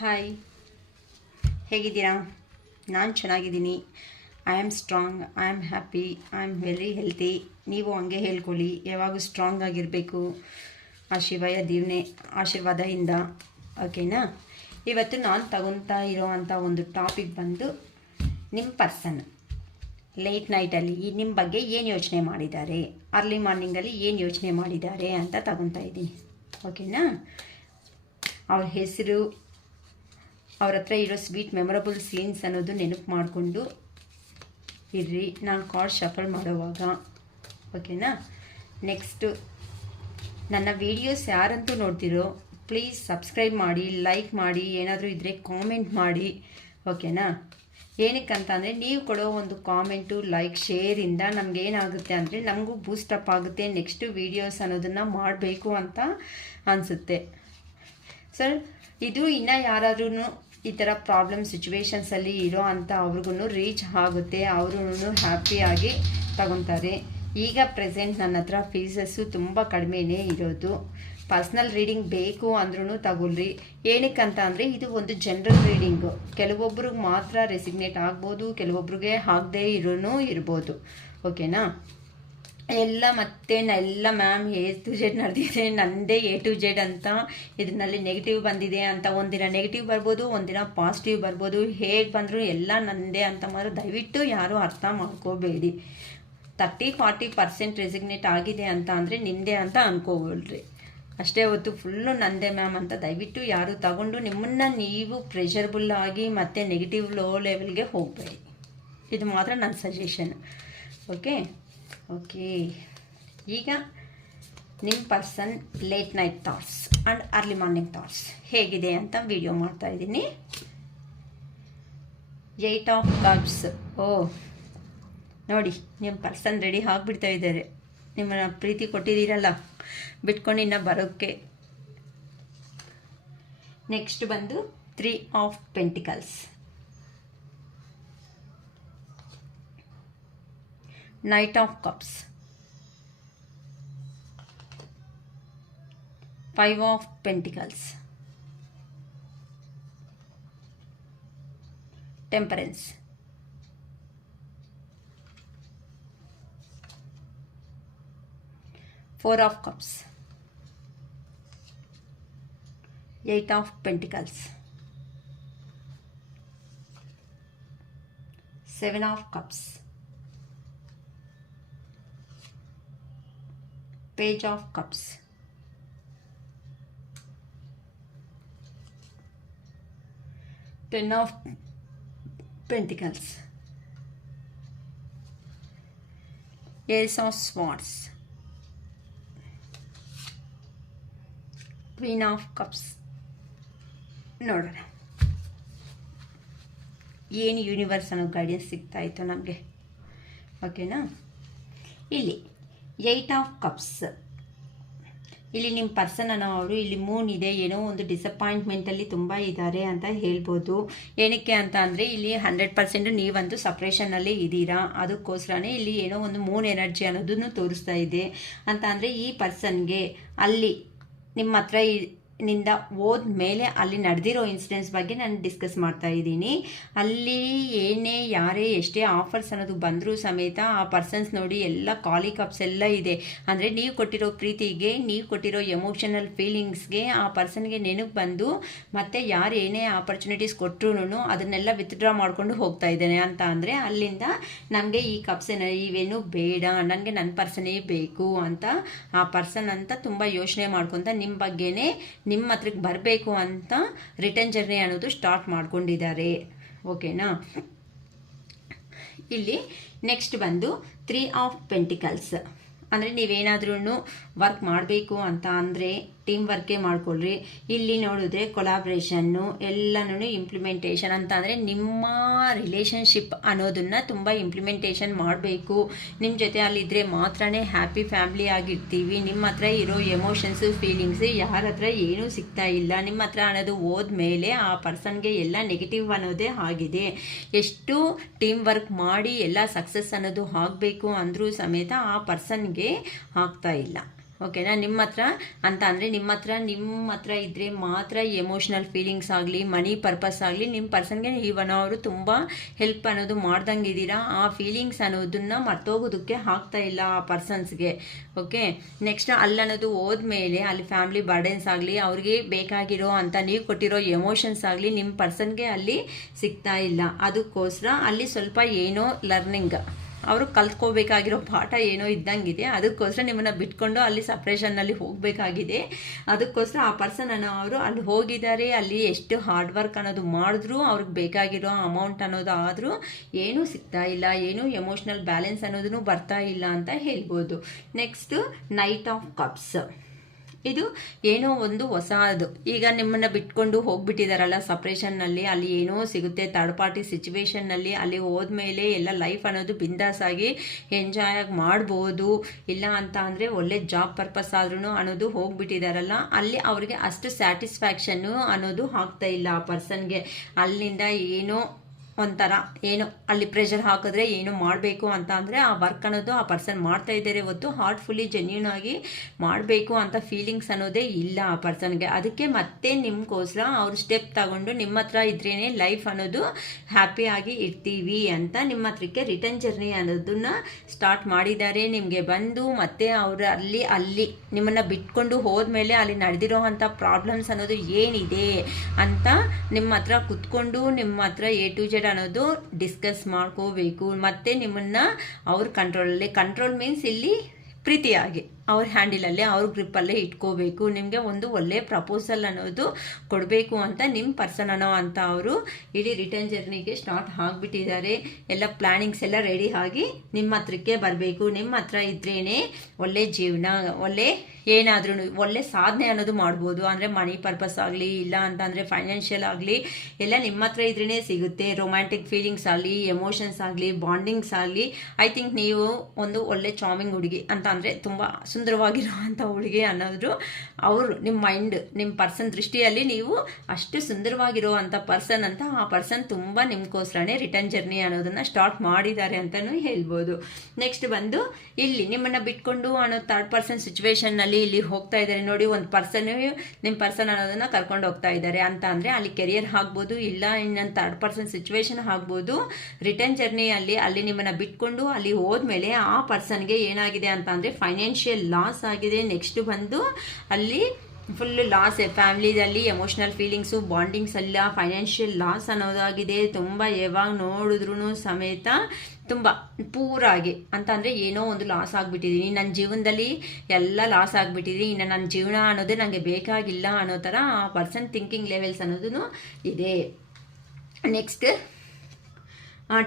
Hi, ಹೇಗಿದ್ದೀರಾ? ನಾನು ಚೆನ್ನಾಗಿದ್ದೀನಿ. I am strong, I am happy, I am very healthy. ನೀವು ಹಂಗೆ ಹೇಳ್ಕೊಳ್ಳಿ, ಯಾವಾಗೂ ಸ್ಟ್ರಾಂಗ್ ಆಗಿರಬೇಕು. ಆ ಶಿವಯ ದೀವನೆ ಆಶೀರ್ವಾದದಿಂದ. ಓಕೆನಾ? ಇವತ್ತು ನಾನು ತಗೊತಾ ಇರೋವಂಥ ಒಂದು ಟಾಪಿಕ್ ಬಂದು ನಿಮ್ಮ ಪರ್ಸನ್ ಲೇಟ್ ನೈಟಲ್ಲಿ ನಿಮ್ಮ ಬಗ್ಗೆ ಏನು ಯೋಚನೆ ಮಾಡಿದ್ದಾರೆ, ಅರ್ಲಿ ಮಾರ್ನಿಂಗಲ್ಲಿ ಏನು ಯೋಚನೆ ಮಾಡಿದ್ದಾರೆ ಅಂತ ತಗೊತಾ ಇದ್ದೀನಿ. ಓಕೆನಾ? ಅವ್ರ ಹೆಸರು, ಅವ್ರ ಹತ್ರ ಇರೋ ಸ್ವೀಟ್ ಮೆಮೊರಬಲ್ ಸೀನ್ಸ್ ಅನ್ನೋದು ನೆನಪು ಮಾಡಿಕೊಂಡು ಇರ್ರಿ ನಾನು ಕಾರ್ಡ್ ಶಫಲ್ ಮಾಡೋವಾಗ. ಓಕೆನಾ? ನೆಕ್ಸ್ಟು ನನ್ನ ವೀಡಿಯೋಸ್ ಯಾರಂತೂ ನೋಡ್ತಿರೋ ಪ್ಲೀಸ್ ಸಬ್ಸ್ಕ್ರೈಬ್ ಮಾಡಿ, ಲೈಕ್ ಮಾಡಿ, ಏನಾದರೂ ಇದ್ದರೆ ಕಾಮೆಂಟ್ ಮಾಡಿ. ಓಕೆನಾ? ಏನಕ್ಕಂತ ಅಂದರೆ ನೀವು ಕೊಡೋ ಒಂದು ಕಾಮೆಂಟು, ಲೈಕ್, ಶೇರಿಂದ ನಮಗೇನಾಗುತ್ತೆ ಅಂದರೆ ನಮಗೂ ಬೂಸ್ಟಪ್ ಆಗುತ್ತೆ, ನೆಕ್ಸ್ಟು ವೀಡಿಯೋಸ್ ಅನ್ನೋದನ್ನು ಮಾಡಬೇಕು ಅಂತ ಅನಿಸುತ್ತೆ. ಸರ್, ಇದು ಇನ್ನೂ ಯಾರಾದ್ರೂ ಈ ಥರ ಪ್ರಾಬ್ಲಮ್ ಸಿಚುವೇಶನ್ಸಲ್ಲಿ ಇರೋ ಅಂಥ ಅವ್ರಿಗೂ ರೀಚ್ ಆಗುತ್ತೆ, ಅವರು ಹ್ಯಾಪಿಯಾಗಿ ತಗೊತಾರೆ. ಈಗ ಪ್ರೆಸೆಂಟ್ ನನ್ನ ಹತ್ರ ಫೀಸಸ್ಸು ತುಂಬ ಕಡಿಮೆನೇ ಇರೋದು. ಪರ್ಸ್ನಲ್ ರೀಡಿಂಗ್ ಬೇಕು ಅಂದ್ರೂ ತಗೊಳ್ರಿ. ಏನಕ್ಕಂತ ಅಂದರೆ ಇದು ಒಂದು ಜನರಲ್ ರೀಡಿಂಗು. ಕೆಲವೊಬ್ರಿಗೆ ಮಾತ್ರ ರೆಸಿಗ್ನೇಟ್ ಆಗ್ಬೋದು, ಕೆಲವೊಬ್ರಿಗೆ ಆಗದೇ ಇರೋನು ಇರ್ಬೋದು. ಓಕೆನಾ? ಎಲ್ಲ ಮ್ಯಾಮ್ ಎ ಟು ಜೆಡ್ ನಡೆದಿದೆ, ನನ್ನದೇ ಎ ಟು ಜೆಡ್ ಅಂತ ಇದರಲ್ಲಿ ನೆಗೆಟಿವ್ ಬಂದಿದೆ ಅಂತ. ಒಂದಿನ ನೆಗೆಟಿವ್ ಬರ್ಬೋದು, ಒಂದಿನ ಪಾಸಿಟಿವ್ ಬರ್ಬೋದು. ಹೇಗೆ ಬಂದರೂ ಎಲ್ಲ ನನ್ನದೇ ಅಂತ ಮಾತ್ರ ದಯವಿಟ್ಟು ಯಾರೂ ಅರ್ಥ ಮಾಡ್ಕೋಬೇಡಿ. 30-40% ರೆಸಿಗ್ನೇಟ್ ಆಗಿದೆ ಅಂತ ಅಂದರೆ ನಿಂದೆ ಅಂತ ಅನ್ಕೋಬೇಡ್ರಿ. ಅಷ್ಟೇ ಹೊತ್ತು ಫುಲ್ಲು ನಂದೇ ಮ್ಯಾಮ್ ಅಂತ ದಯವಿಟ್ಟು ಯಾರು ತಗೊಂಡು ನಿಮ್ಮನ್ನು ನೀವು ಪ್ರೆಷರ್ಬುಲ್ ಆಗಿ ಮತ್ತು ನೆಗೆಟಿವ್ ಲೋ ಲೆವೆಲ್ಗೆ ಹೋಗಬೇಡಿ. ಇದು ಮಾತ್ರ ನನ್ನ ಸಜೆಷನ್. ಓಕೆ, ಈಗ ನಿಮ್ಮ person late night thoughts and early morning thoughts ಹೇಗಿದೆ ಅಂತ ವಿಡಿಯೋ ಮಾಡ್ತಾಯಿದ್ದೀನಿ. 8 ಆಫ್ ಕಪ್ಸ್. ನೋಡಿ, ನಿಮ್ಮ ಪರ್ಸನ್ ರೆಡಿ ಆಗಿಬಿಡ್ತಾ ಇದ್ದಾರೆ. ನಿಮ್ಮನ್ನು ಪ್ರೀತಿ ಕೊಟ್ಟಿದ್ದೀರಲ್ಲ, ಬಿಟ್ಕೊಂಡು ಇನ್ನು ಬರೋಕ್ಕೆ. ನೆಕ್ಸ್ಟ್ ಬಂದು 3 of pentacles, Knight of Cups, 5 of Pentacles, Temperance, Four of Cups, 8 of Pentacles, 7 of Cups, Page of Cups, Ten of Pentacles, Ace of Swords, Queen of Cups. ನೋಡೋಣ ಏನು ಯೂನಿವರ್ಸ್ ಅನ್ನೋ guidance ಸಿಗ್ತಾ ಇತ್ತು ನಮಗೆ. ಓಕೆನಾ? ಇಲ್ಲಿ 8 ಆಫ್ ಕಪ್ಸ್. ಇಲ್ಲಿ ನಿಮ್ಮ ಪರ್ಸನ್ ಅನ್ನೋರು, ಇಲ್ಲಿ ಮೂನ್ ಇದೆ, ಏನೋ ಒಂದು ಡಿಸಪಾಯಿಂಟ್ಮೆಂಟಲ್ಲಿ ತುಂಬ ಇದ್ದಾರೆ ಅಂತ ಹೇಳ್ಬೋದು. ಏನಕ್ಕೆ ಅಂತ ಅಂದರೆ ಇಲ್ಲಿ 100% ನೀವಂತೂ ಸಪ್ರೇಷನಲ್ಲಿ ಇದ್ದೀರಾ. ಅದಕ್ಕೋಸ್ಕರನೇ ಇಲ್ಲಿ ಏನೋ ಒಂದು ಮೂನ್ ಎನರ್ಜಿ ಅನ್ನೋದನ್ನು ತೋರಿಸ್ತಾ ಇದೆ. ಅಂತ ಅಂದರೆ ಈ ಪರ್ಸನ್ಗೆ ಅಲ್ಲಿ ನಿಮ್ಮ ಹತ್ರ ನಿಂದ ಹೋದ್ಮೇಲೆ ಅಲ್ಲಿ ನಡೆದಿರೋ ಇನ್ಸಿಡೆಂಟ್ಸ್ ಬಗ್ಗೆ ನಾನು ಡಿಸ್ಕಸ್ ಮಾಡ್ತಾ ಇದ್ದೀನಿ. ಅಲ್ಲಿ ಏನೇ ಯಾರೇ ಎಷ್ಟೇ ಆಫರ್ಸ್ ಅನ್ನೋದು ಬಂದರೂ ಸಮೇತ ಆ ಪರ್ಸನ್ಸ್ ನೋಡಿ ಎಲ್ಲ ಖಾಲಿ ಕಪ್ಸ್ ಎಲ್ಲ ಇದೆ. ಅಂದರೆ ನೀವು ಕೊಟ್ಟಿರೋ ಪ್ರೀತಿಗೆ, ನೀವು ಕೊಟ್ಟಿರೋ ಎಮೋಷನಲ್ ಫೀಲಿಂಗ್ಸ್ಗೆ ಆ ಪರ್ಸನ್ಗೆ ನೆನಪು ಬಂದು ಮತ್ತೆ ಯಾರು ಏನೇ ಆಪರ್ಚುನಿಟೀಸ್ ಕೊಟ್ಟರು ಅದನ್ನೆಲ್ಲ ವಿತ್ಡ್ರಾ ಮಾಡ್ಕೊಂಡು ಹೋಗ್ತಾ ಇದ್ದೇನೆ. ಅಂತ ಅಂದರೆ ಅಲ್ಲಿಂದ ನನಗೆ ಈ ಕಪ್ಸ್ ಇವೇನು ಬೇಡ, ನನಗೆ ನನ್ನ ಪರ್ಸನೇ ಬೇಕು ಅಂತ ಆ ಪರ್ಸನ್ ಅಂತ ತುಂಬ ಯೋಚನೆ ಮಾಡ್ಕೊತ ನಿಮ್ಮ ಬಗ್ಗೆನೇ ನಿಮ್ಮ ಹತ್ರಕ್ಕೆ ಬರಬೇಕು ಅಂತ ರಿಟರ್ನ್ ಜರ್ನಿ ಅನ್ನೋದು ಸ್ಟಾರ್ಟ್ ಮಾಡ್ಕೊಂಡಿದ್ದಾರೆ. ಓಕೆನಾ? ಇಲ್ಲಿ ನೆಕ್ಸ್ಟ್ ಬಂದು 3 ಆಫ್ ಪೆಂಟಿಕಲ್ಸ್. ಅಂದರೆ ನೀವೇನಾದ್ರೂ ವರ್ಕ್ ಮಾಡಬೇಕು ಅಂತ ಅಂದರೆ ಟೀಮ್ ವರ್ಕೇ ಮಾಡ್ಕೊಳ್ರಿ. ಇಲ್ಲಿ ನೋಡಿದ್ರೆ ಕೊಲಾಬ್ರೇಷನ್ನು ಎಲ್ಲನೂ ಇಂಪ್ಲಿಮೆಂಟೇಷನ್. ಅಂತ ಅಂದರೆ ನಿಮ್ಮ ರಿಲೇಷನ್ಶಿಪ್ ಅನ್ನೋದನ್ನು ತುಂಬ ಇಂಪ್ಲಿಮೆಂಟೇಷನ್ ಮಾಡಬೇಕು. ನಿಮ್ಮ ಜೊತೆ ಅಲ್ಲಿದ್ದರೆ ಮಾತ್ರ ಹ್ಯಾಪಿ ಫ್ಯಾಮ್ಲಿ ಆಗಿರ್ತೀವಿ. ನಿಮ್ಮ ಹತ್ರ ಇರೋ ಎಮೋಷನ್ಸು, ಫೀಲಿಂಗ್ಸು ಯಾರ ಹತ್ರ ಏನೂ ಸಿಗ್ತಾ ಇಲ್ಲ. ನಿಮ್ಮ ಹತ್ರ ಅನ್ನೋದು ಹೋದ್ಮೇಲೆ ಆ ಪರ್ಸನ್ಗೆ ಎಲ್ಲ ನೆಗೆಟಿವ್ ಅನ್ನೋದೇ ಆಗಿದೆ. ಎಷ್ಟು ಟೀಮ್ ವರ್ಕ್ ಮಾಡಿ ಎಲ್ಲ ಸಕ್ಸಸ್ ಅನ್ನೋದು ಆಗಬೇಕು ಅಂದರೂ ಸಮೇತ ಆ ಪರ್ಸನ್ಗೆ ಆಗ್ತಾ ಇಲ್ಲ. ಓಕೆನಾ. ನಿಮ್ಮ ಹತ್ರ ಅಂತ ಅಂದರೆ ನಿಮ್ಮ ಹತ್ರ ಇದ್ದರೆ ಮಾತ್ರ ಎಮೋಷ್ನಲ್ ಫೀಲಿಂಗ್ಸ್ ಆಗಲಿ, ಮನಿ ಪರ್ಪಸ್ ಆಗಲಿ, ನಿಮ್ಮ ಪರ್ಸನ್ಗೆ ಅವರು ತುಂಬ ಹೆಲ್ಪ್ ಅನ್ನೋದು ಮಾಡ್ದಂಗೆ ಇದ್ದೀರಾ. ಆ ಫೀಲಿಂಗ್ಸ್ ಅನ್ನೋದನ್ನ ಮರ್ತೋಗೋದಕ್ಕೆ ಆಗ್ತಾ ಇಲ್ಲ ಆ ಪರ್ಸನ್ಸ್ಗೆ. ಓಕೆ, ನೆಕ್ಸ್ಟ್ ಅಲ್ಲಿ ಅನ್ನೋದು ಹೋದ್ಮೇಲೆ ಅಲ್ಲಿ ಫ್ಯಾಮಿಲಿ ಬರ್ಡನ್ಸ್ ಆಗಲಿ, ಅವ್ರಿಗೆ ಬೇಕಾಗಿರೋ ಅಂತ ನೀವು ಕೊಟ್ಟಿರೋ ಎಮೋಷನ್ಸ್ ಆಗಲಿ ನಿಮ್ಮ ಪರ್ಸನ್ಗೆ ಅಲ್ಲಿ ಸಿಗ್ತಾ ಇಲ್ಲ. ಅದಕ್ಕೋಸ್ಕರ ಅಲ್ಲಿ ಸ್ವಲ್ಪ ಏನೋ ಲರ್ನಿಂಗ್, ಅವರು ಕಲ್ತ್ಕೋಬೇಕಾಗಿರೋ ಪಾಠ ಏನೋ ಇದ್ದಂಗಿದೆ. ಅದಕ್ಕೋಸ್ಕರ ನಿಮ್ಮನ್ನು ಬಿಟ್ಕೊಂಡು ಅಲ್ಲಿ ಸಪ್ರೇಷನ್ನಲ್ಲಿ ಹೋಗಬೇಕಾಗಿದೆ. ಅದಕ್ಕೋಸ್ಕರ ಆ ಪರ್ಸನ್ ಅವರು ಅಲ್ಲಿ ಹೋಗಿದ್ದಾರೆ. ಅಲ್ಲಿ ಎಷ್ಟು ಹಾರ್ಡ್ ವರ್ಕ್ ಅನ್ನೋದು ಮಾಡಿದ್ರು ಅವ್ರಿಗೆ ಬೇಕಾಗಿರೋ ಅಮೌಂಟ್ ಅನ್ನೋದು ಆದರೂ ಏನೂ ಸಿಗ್ತಾ ಇಲ್ಲ, ಏನೂ ಎಮೋಷ್ನಲ್ ಬ್ಯಾಲೆನ್ಸ್ ಅನ್ನೋದನ್ನು ಬರ್ತಾ ಇಲ್ಲ ಅಂತ ಹೇಳ್ಬೋದು. Next knight of cups. ಇದು ಏನೋ ಒಂದು ಹೊಸದು, ಈಗ ನಿಮ್ಮನ್ನು ಬಿಟ್ಕೊಂಡು ಹೋಗ್ಬಿಟ್ಟಿದಾರಲ್ಲ ಸಪ್ರೇಷನ್ನಲ್ಲಿ, ಅಲ್ಲಿ ಏನೋ ಸಿಗುತ್ತೆ ಥರ್ಡ್ ಪಾರ್ಟಿ ಸಿಚುವೇಶನ್ನಲ್ಲಿ. ಅಲ್ಲಿ ಹೋದ್ಮೇಲೆ ಎಲ್ಲ ಲೈಫ್ ಅನ್ನೋದು ಬಿಂದಾಸ್ ಆಗಿ ಎಂಜಾಯ್ ಆಗಿ ಮಾಡ್ಬೋದು. ಇಲ್ಲ ಅಂತ ಅಂದರೆ ಒಳ್ಳೆ ಜಾಬ್ ಪರ್ಪಸ್ ಆದ್ರೂ ಅನ್ನೋದು ಹೋಗ್ಬಿಟ್ಟಿದಾರಲ್ಲ, ಅಲ್ಲಿ ಅವ್ರಿಗೆ ಅಷ್ಟು ಸ್ಯಾಟಿಸ್ಫ್ಯಾಕ್ಷನ್ನು ಅನ್ನೋದು ಆಗ್ತಾ ಇಲ್ಲ ಆ ಪರ್ಸನ್ಗೆ. ಅಲ್ಲಿಂದ ಏನೋ ಒಂಥರ ಏನೋ ಅಲ್ಲಿ ಪ್ರೆಷರ್ ಹಾಕಿದ್ರೆ ಏನು ಮಾಡಬೇಕು ಅಂತ ಅಂದರೆ ಆ ವರ್ಕ್ ಅನ್ನೋದು ಆ ಪರ್ಸನ್ ಮಾಡ್ತಾ ಇದ್ದಾರೆ ಹೊತ್ತು ಹಾರ್ಟ್ಫುಲ್ಲಿ ಜೆನ್ಯೂನ್ ಆಗಿ ಮಾಡಬೇಕು ಅಂತ ಫೀಲಿಂಗ್ಸ್ ಅನ್ನೋದೇ ಇಲ್ಲ ಆ ಪರ್ಸನ್ಗೆ. ಅದಕ್ಕೆ ಮತ್ತೆ ನಿಮ್ಗೋಸ್ಕರ ಅವ್ರು ಸ್ಟೆಪ್ ತಗೊಂಡು ನಿಮ್ಮ ಹತ್ರ ಇದ್ರೇ ಲೈಫ್ ಅನ್ನೋದು ಹ್ಯಾಪಿಯಾಗಿ ಇರ್ತೀವಿ ಅಂತ ನಿಮ್ಮ ಹತ್ರಕ್ಕೆ ರಿಟರ್ನ್ ಜರ್ನಿ ಅನ್ನೋದನ್ನ ಸ್ಟಾರ್ಟ್ ಮಾಡಿದ್ದಾರೆ. ನಿಮಗೆ ಬಂದು ಮತ್ತೆ ಅವರು ಅಲ್ಲಿ ನಿಮ್ಮನ್ನು ಬಿಟ್ಕೊಂಡು ಹೋದ್ಮೇಲೆ ಅಲ್ಲಿ ನಡೆದಿರೋ ಅಂಥ ಪ್ರಾಬ್ಲಮ್ಸ್ ಅನ್ನೋದು ಏನಿದೆ ಅಂತ ನಿಮ್ಮ ಹತ್ರ ಕುತ್ಕೊಂಡು ನಿಮ್ಮ ಹತ್ರ A to Z ಅನ್ನೋದು ಡಿಸ್ಕಸ್ ಮಾಡ್ಕೋಬೇಕು. ಮತ್ತೆ ನಿಮ್ಮನ್ನ ಅವ್ರ ಕಂಟ್ರೋಲ್ ಮೀನ್ಸ್ ಇಲ್ಲಿ ಪ್ರೀತಿಯಾಗಿ ಅವ್ರ ಹ್ಯಾಂಡಲಲ್ಲೇ ಅವ್ರ ಗ್ರಿಪ್ಪಲ್ಲೇ ಇಟ್ಕೋಬೇಕು. ನಿಮಗೆ ಒಂದು ಒಳ್ಳೆ ಪ್ರಪೋಸಲ್ ಅನ್ನೋದು ಕೊಡಬೇಕು ಅಂತ ನಿಮ್ಮ ಪರ್ಸನ್ ಅನ್ನೋ ಅಂತ ಅವರು ಇಡೀ ರಿಟರ್ನ್ ಜರ್ನಿಗೆ ಸ್ಟಾರ್ಟ್ ಆಗಿಬಿಟ್ಟಿದ್ದಾರೆ. ಎಲ್ಲ ಪ್ಲ್ಯಾನಿಂಗ್ಸ್ ಎಲ್ಲ ರೆಡಿ ಆಗಿ ನಿಮ್ಮ ಹತ್ರಕ್ಕೆ ಬರಬೇಕು. ನಿಮ್ಮ ಹತ್ರ ಇದ್ರೇ ಒಳ್ಳೆ ಜೀವನ, ಒಳ್ಳೆ ಏನಾದ್ರೂ ಒಳ್ಳೆ ಸಾಧನೆ ಅನ್ನೋದು ಮಾಡ್ಬೋದು. ಅಂದರೆ ಮನಿ ಪರ್ಪಸ್ ಆಗಲಿ, ಇಲ್ಲ ಅಂತಂದರೆ ಫೈನಾನ್ಷಿಯಲ್ ಆಗಲಿ, ಎಲ್ಲ ನಿಮ್ಮ ಹತ್ರ ಇದ್ರೇ ಸಿಗುತ್ತೆ. ರೊಮ್ಯಾಂಟಿಕ್ ಫೀಲಿಂಗ್ಸ್ ಆಗಲಿ, ಎಮೋಷನ್ಸ್ ಆಗಲಿ, ಬಾಂಡಿಂಗ್ಸ್ ಆಗಲಿ. ಐ ಥಿಂಕ್ ನೀವು ಒಂದು ಒಳ್ಳೆ ಚಾಮಿಂಗ್ ಹುಡುಗಿ ಅಂತ ಅಂದರೆ ತುಂಬ ಸುಂದರವಾಗಿರುವಂಥ ಹುಡುಗಿ ಅನ್ನೋದು ಅವರು ನಿಮ್ಮ ಮೈಂಡ್, ನಿಮ್ಮ ಪರ್ಸನ್ ದೃಷ್ಟಿಯಲ್ಲಿ ನೀವು ಅಷ್ಟು ಸುಂದರವಾಗಿರುವಂಥ ಪರ್ಸನ್ ಅಂತ ಆ ಪರ್ಸನ್ ತುಂಬ ನಿಮ್ಗೋಸ್ಕರನೇ ರಿಟರ್ನ್ ಜರ್ನಿ ಅನ್ನೋದನ್ನು ಸ್ಟಾರ್ಟ್ ಮಾಡಿದ್ದಾರೆ ಅಂತಲೂ ಹೇಳ್ಬೋದು. ನೆಕ್ಸ್ಟ್ ಬಂದು ಇಲ್ಲಿ ನಿಮ್ಮನ್ನು ಬಿಟ್ಕೊಂಡು ಅನ್ನೋ ಥರ್ಡ್ ಪರ್ಸನ್ ಸಿಚುವೇಶನ್ನಲ್ಲಿ ಇಲ್ಲಿ ಹೋಗ್ತಾ ಇದ್ದಾರೆ ನೋಡಿ. ಒಂದು ನಿಮ್ಮ ಪರ್ಸನ್ ಅನ್ನೋದನ್ನ ಕರ್ಕೊಂಡು ಹೋಗ್ತಾ ಇದ್ದಾರೆ ಅಂತ ಅಂದರೆ ಅಲ್ಲಿ ಕೆರಿಯರ್ ಆಗ್ಬೋದು, ಇಲ್ಲ ಇನ್ನೊಂದು ಥರ್ಡ್ ಪರ್ಸನ್ ಸಿಚುವೇಶನ್ ಆಗ್ಬೋದು. ರಿಟರ್ನ್ ಜರ್ನಿಯಲ್ಲಿ ನಿಮ್ಮನ್ನು ಬಿಟ್ಕೊಂಡು ಅಲ್ಲಿ ಹೋದ್ಮೇಲೆ ಆ ಪರ್ಸನ್ಗೆ ಏನಾಗಿದೆ ಅಂತ ಅಂದರೆ ಫೈನಾನ್ಷಿಯಲ್ ಲಾಸ್ ಆಗಿದೆ. ನೆಕ್ಸ್ಟ್ ಬಂದು ಅಲ್ಲಿ full loss, ಫ್ಯಾಮಿಲಿದಲ್ಲಿ emotional feelings, bondings ಎಲ್ಲ ಫೈನಾನ್ಷಿಯಲ್ ಲಾಸ್ ಅನ್ನೋದಾಗಿದೆ. ತುಂಬ ಯಾವಾಗ ನೋಡಿದ್ರೂ ಸಮೇತ ತುಂಬ ಪೂರಾಗಿ ಅಂತ ಅಂದರೆ ಏನೋ ಒಂದು ಲಾಸ್ ಆಗಿಬಿಟ್ಟಿದ್ದೀನಿ, ನನ್ನ ಜೀವನದಲ್ಲಿ ಎಲ್ಲ ಲಾಸ್ ಆಗಿಬಿಟ್ಟಿದ್ದೀನಿ, ಇನ್ನು ನನ್ನ ಜೀವನ ಅನ್ನೋದೇ ನನಗೆ ಬೇಕಾಗಿಲ್ಲ ಅನ್ನೋ ಥರ ಆ ಪರ್ಸನ್ ಥಿಂಕಿಂಗ್ ಲೆವೆಲ್ಸ್ ಅನ್ನೋದು ಇದೆ. Next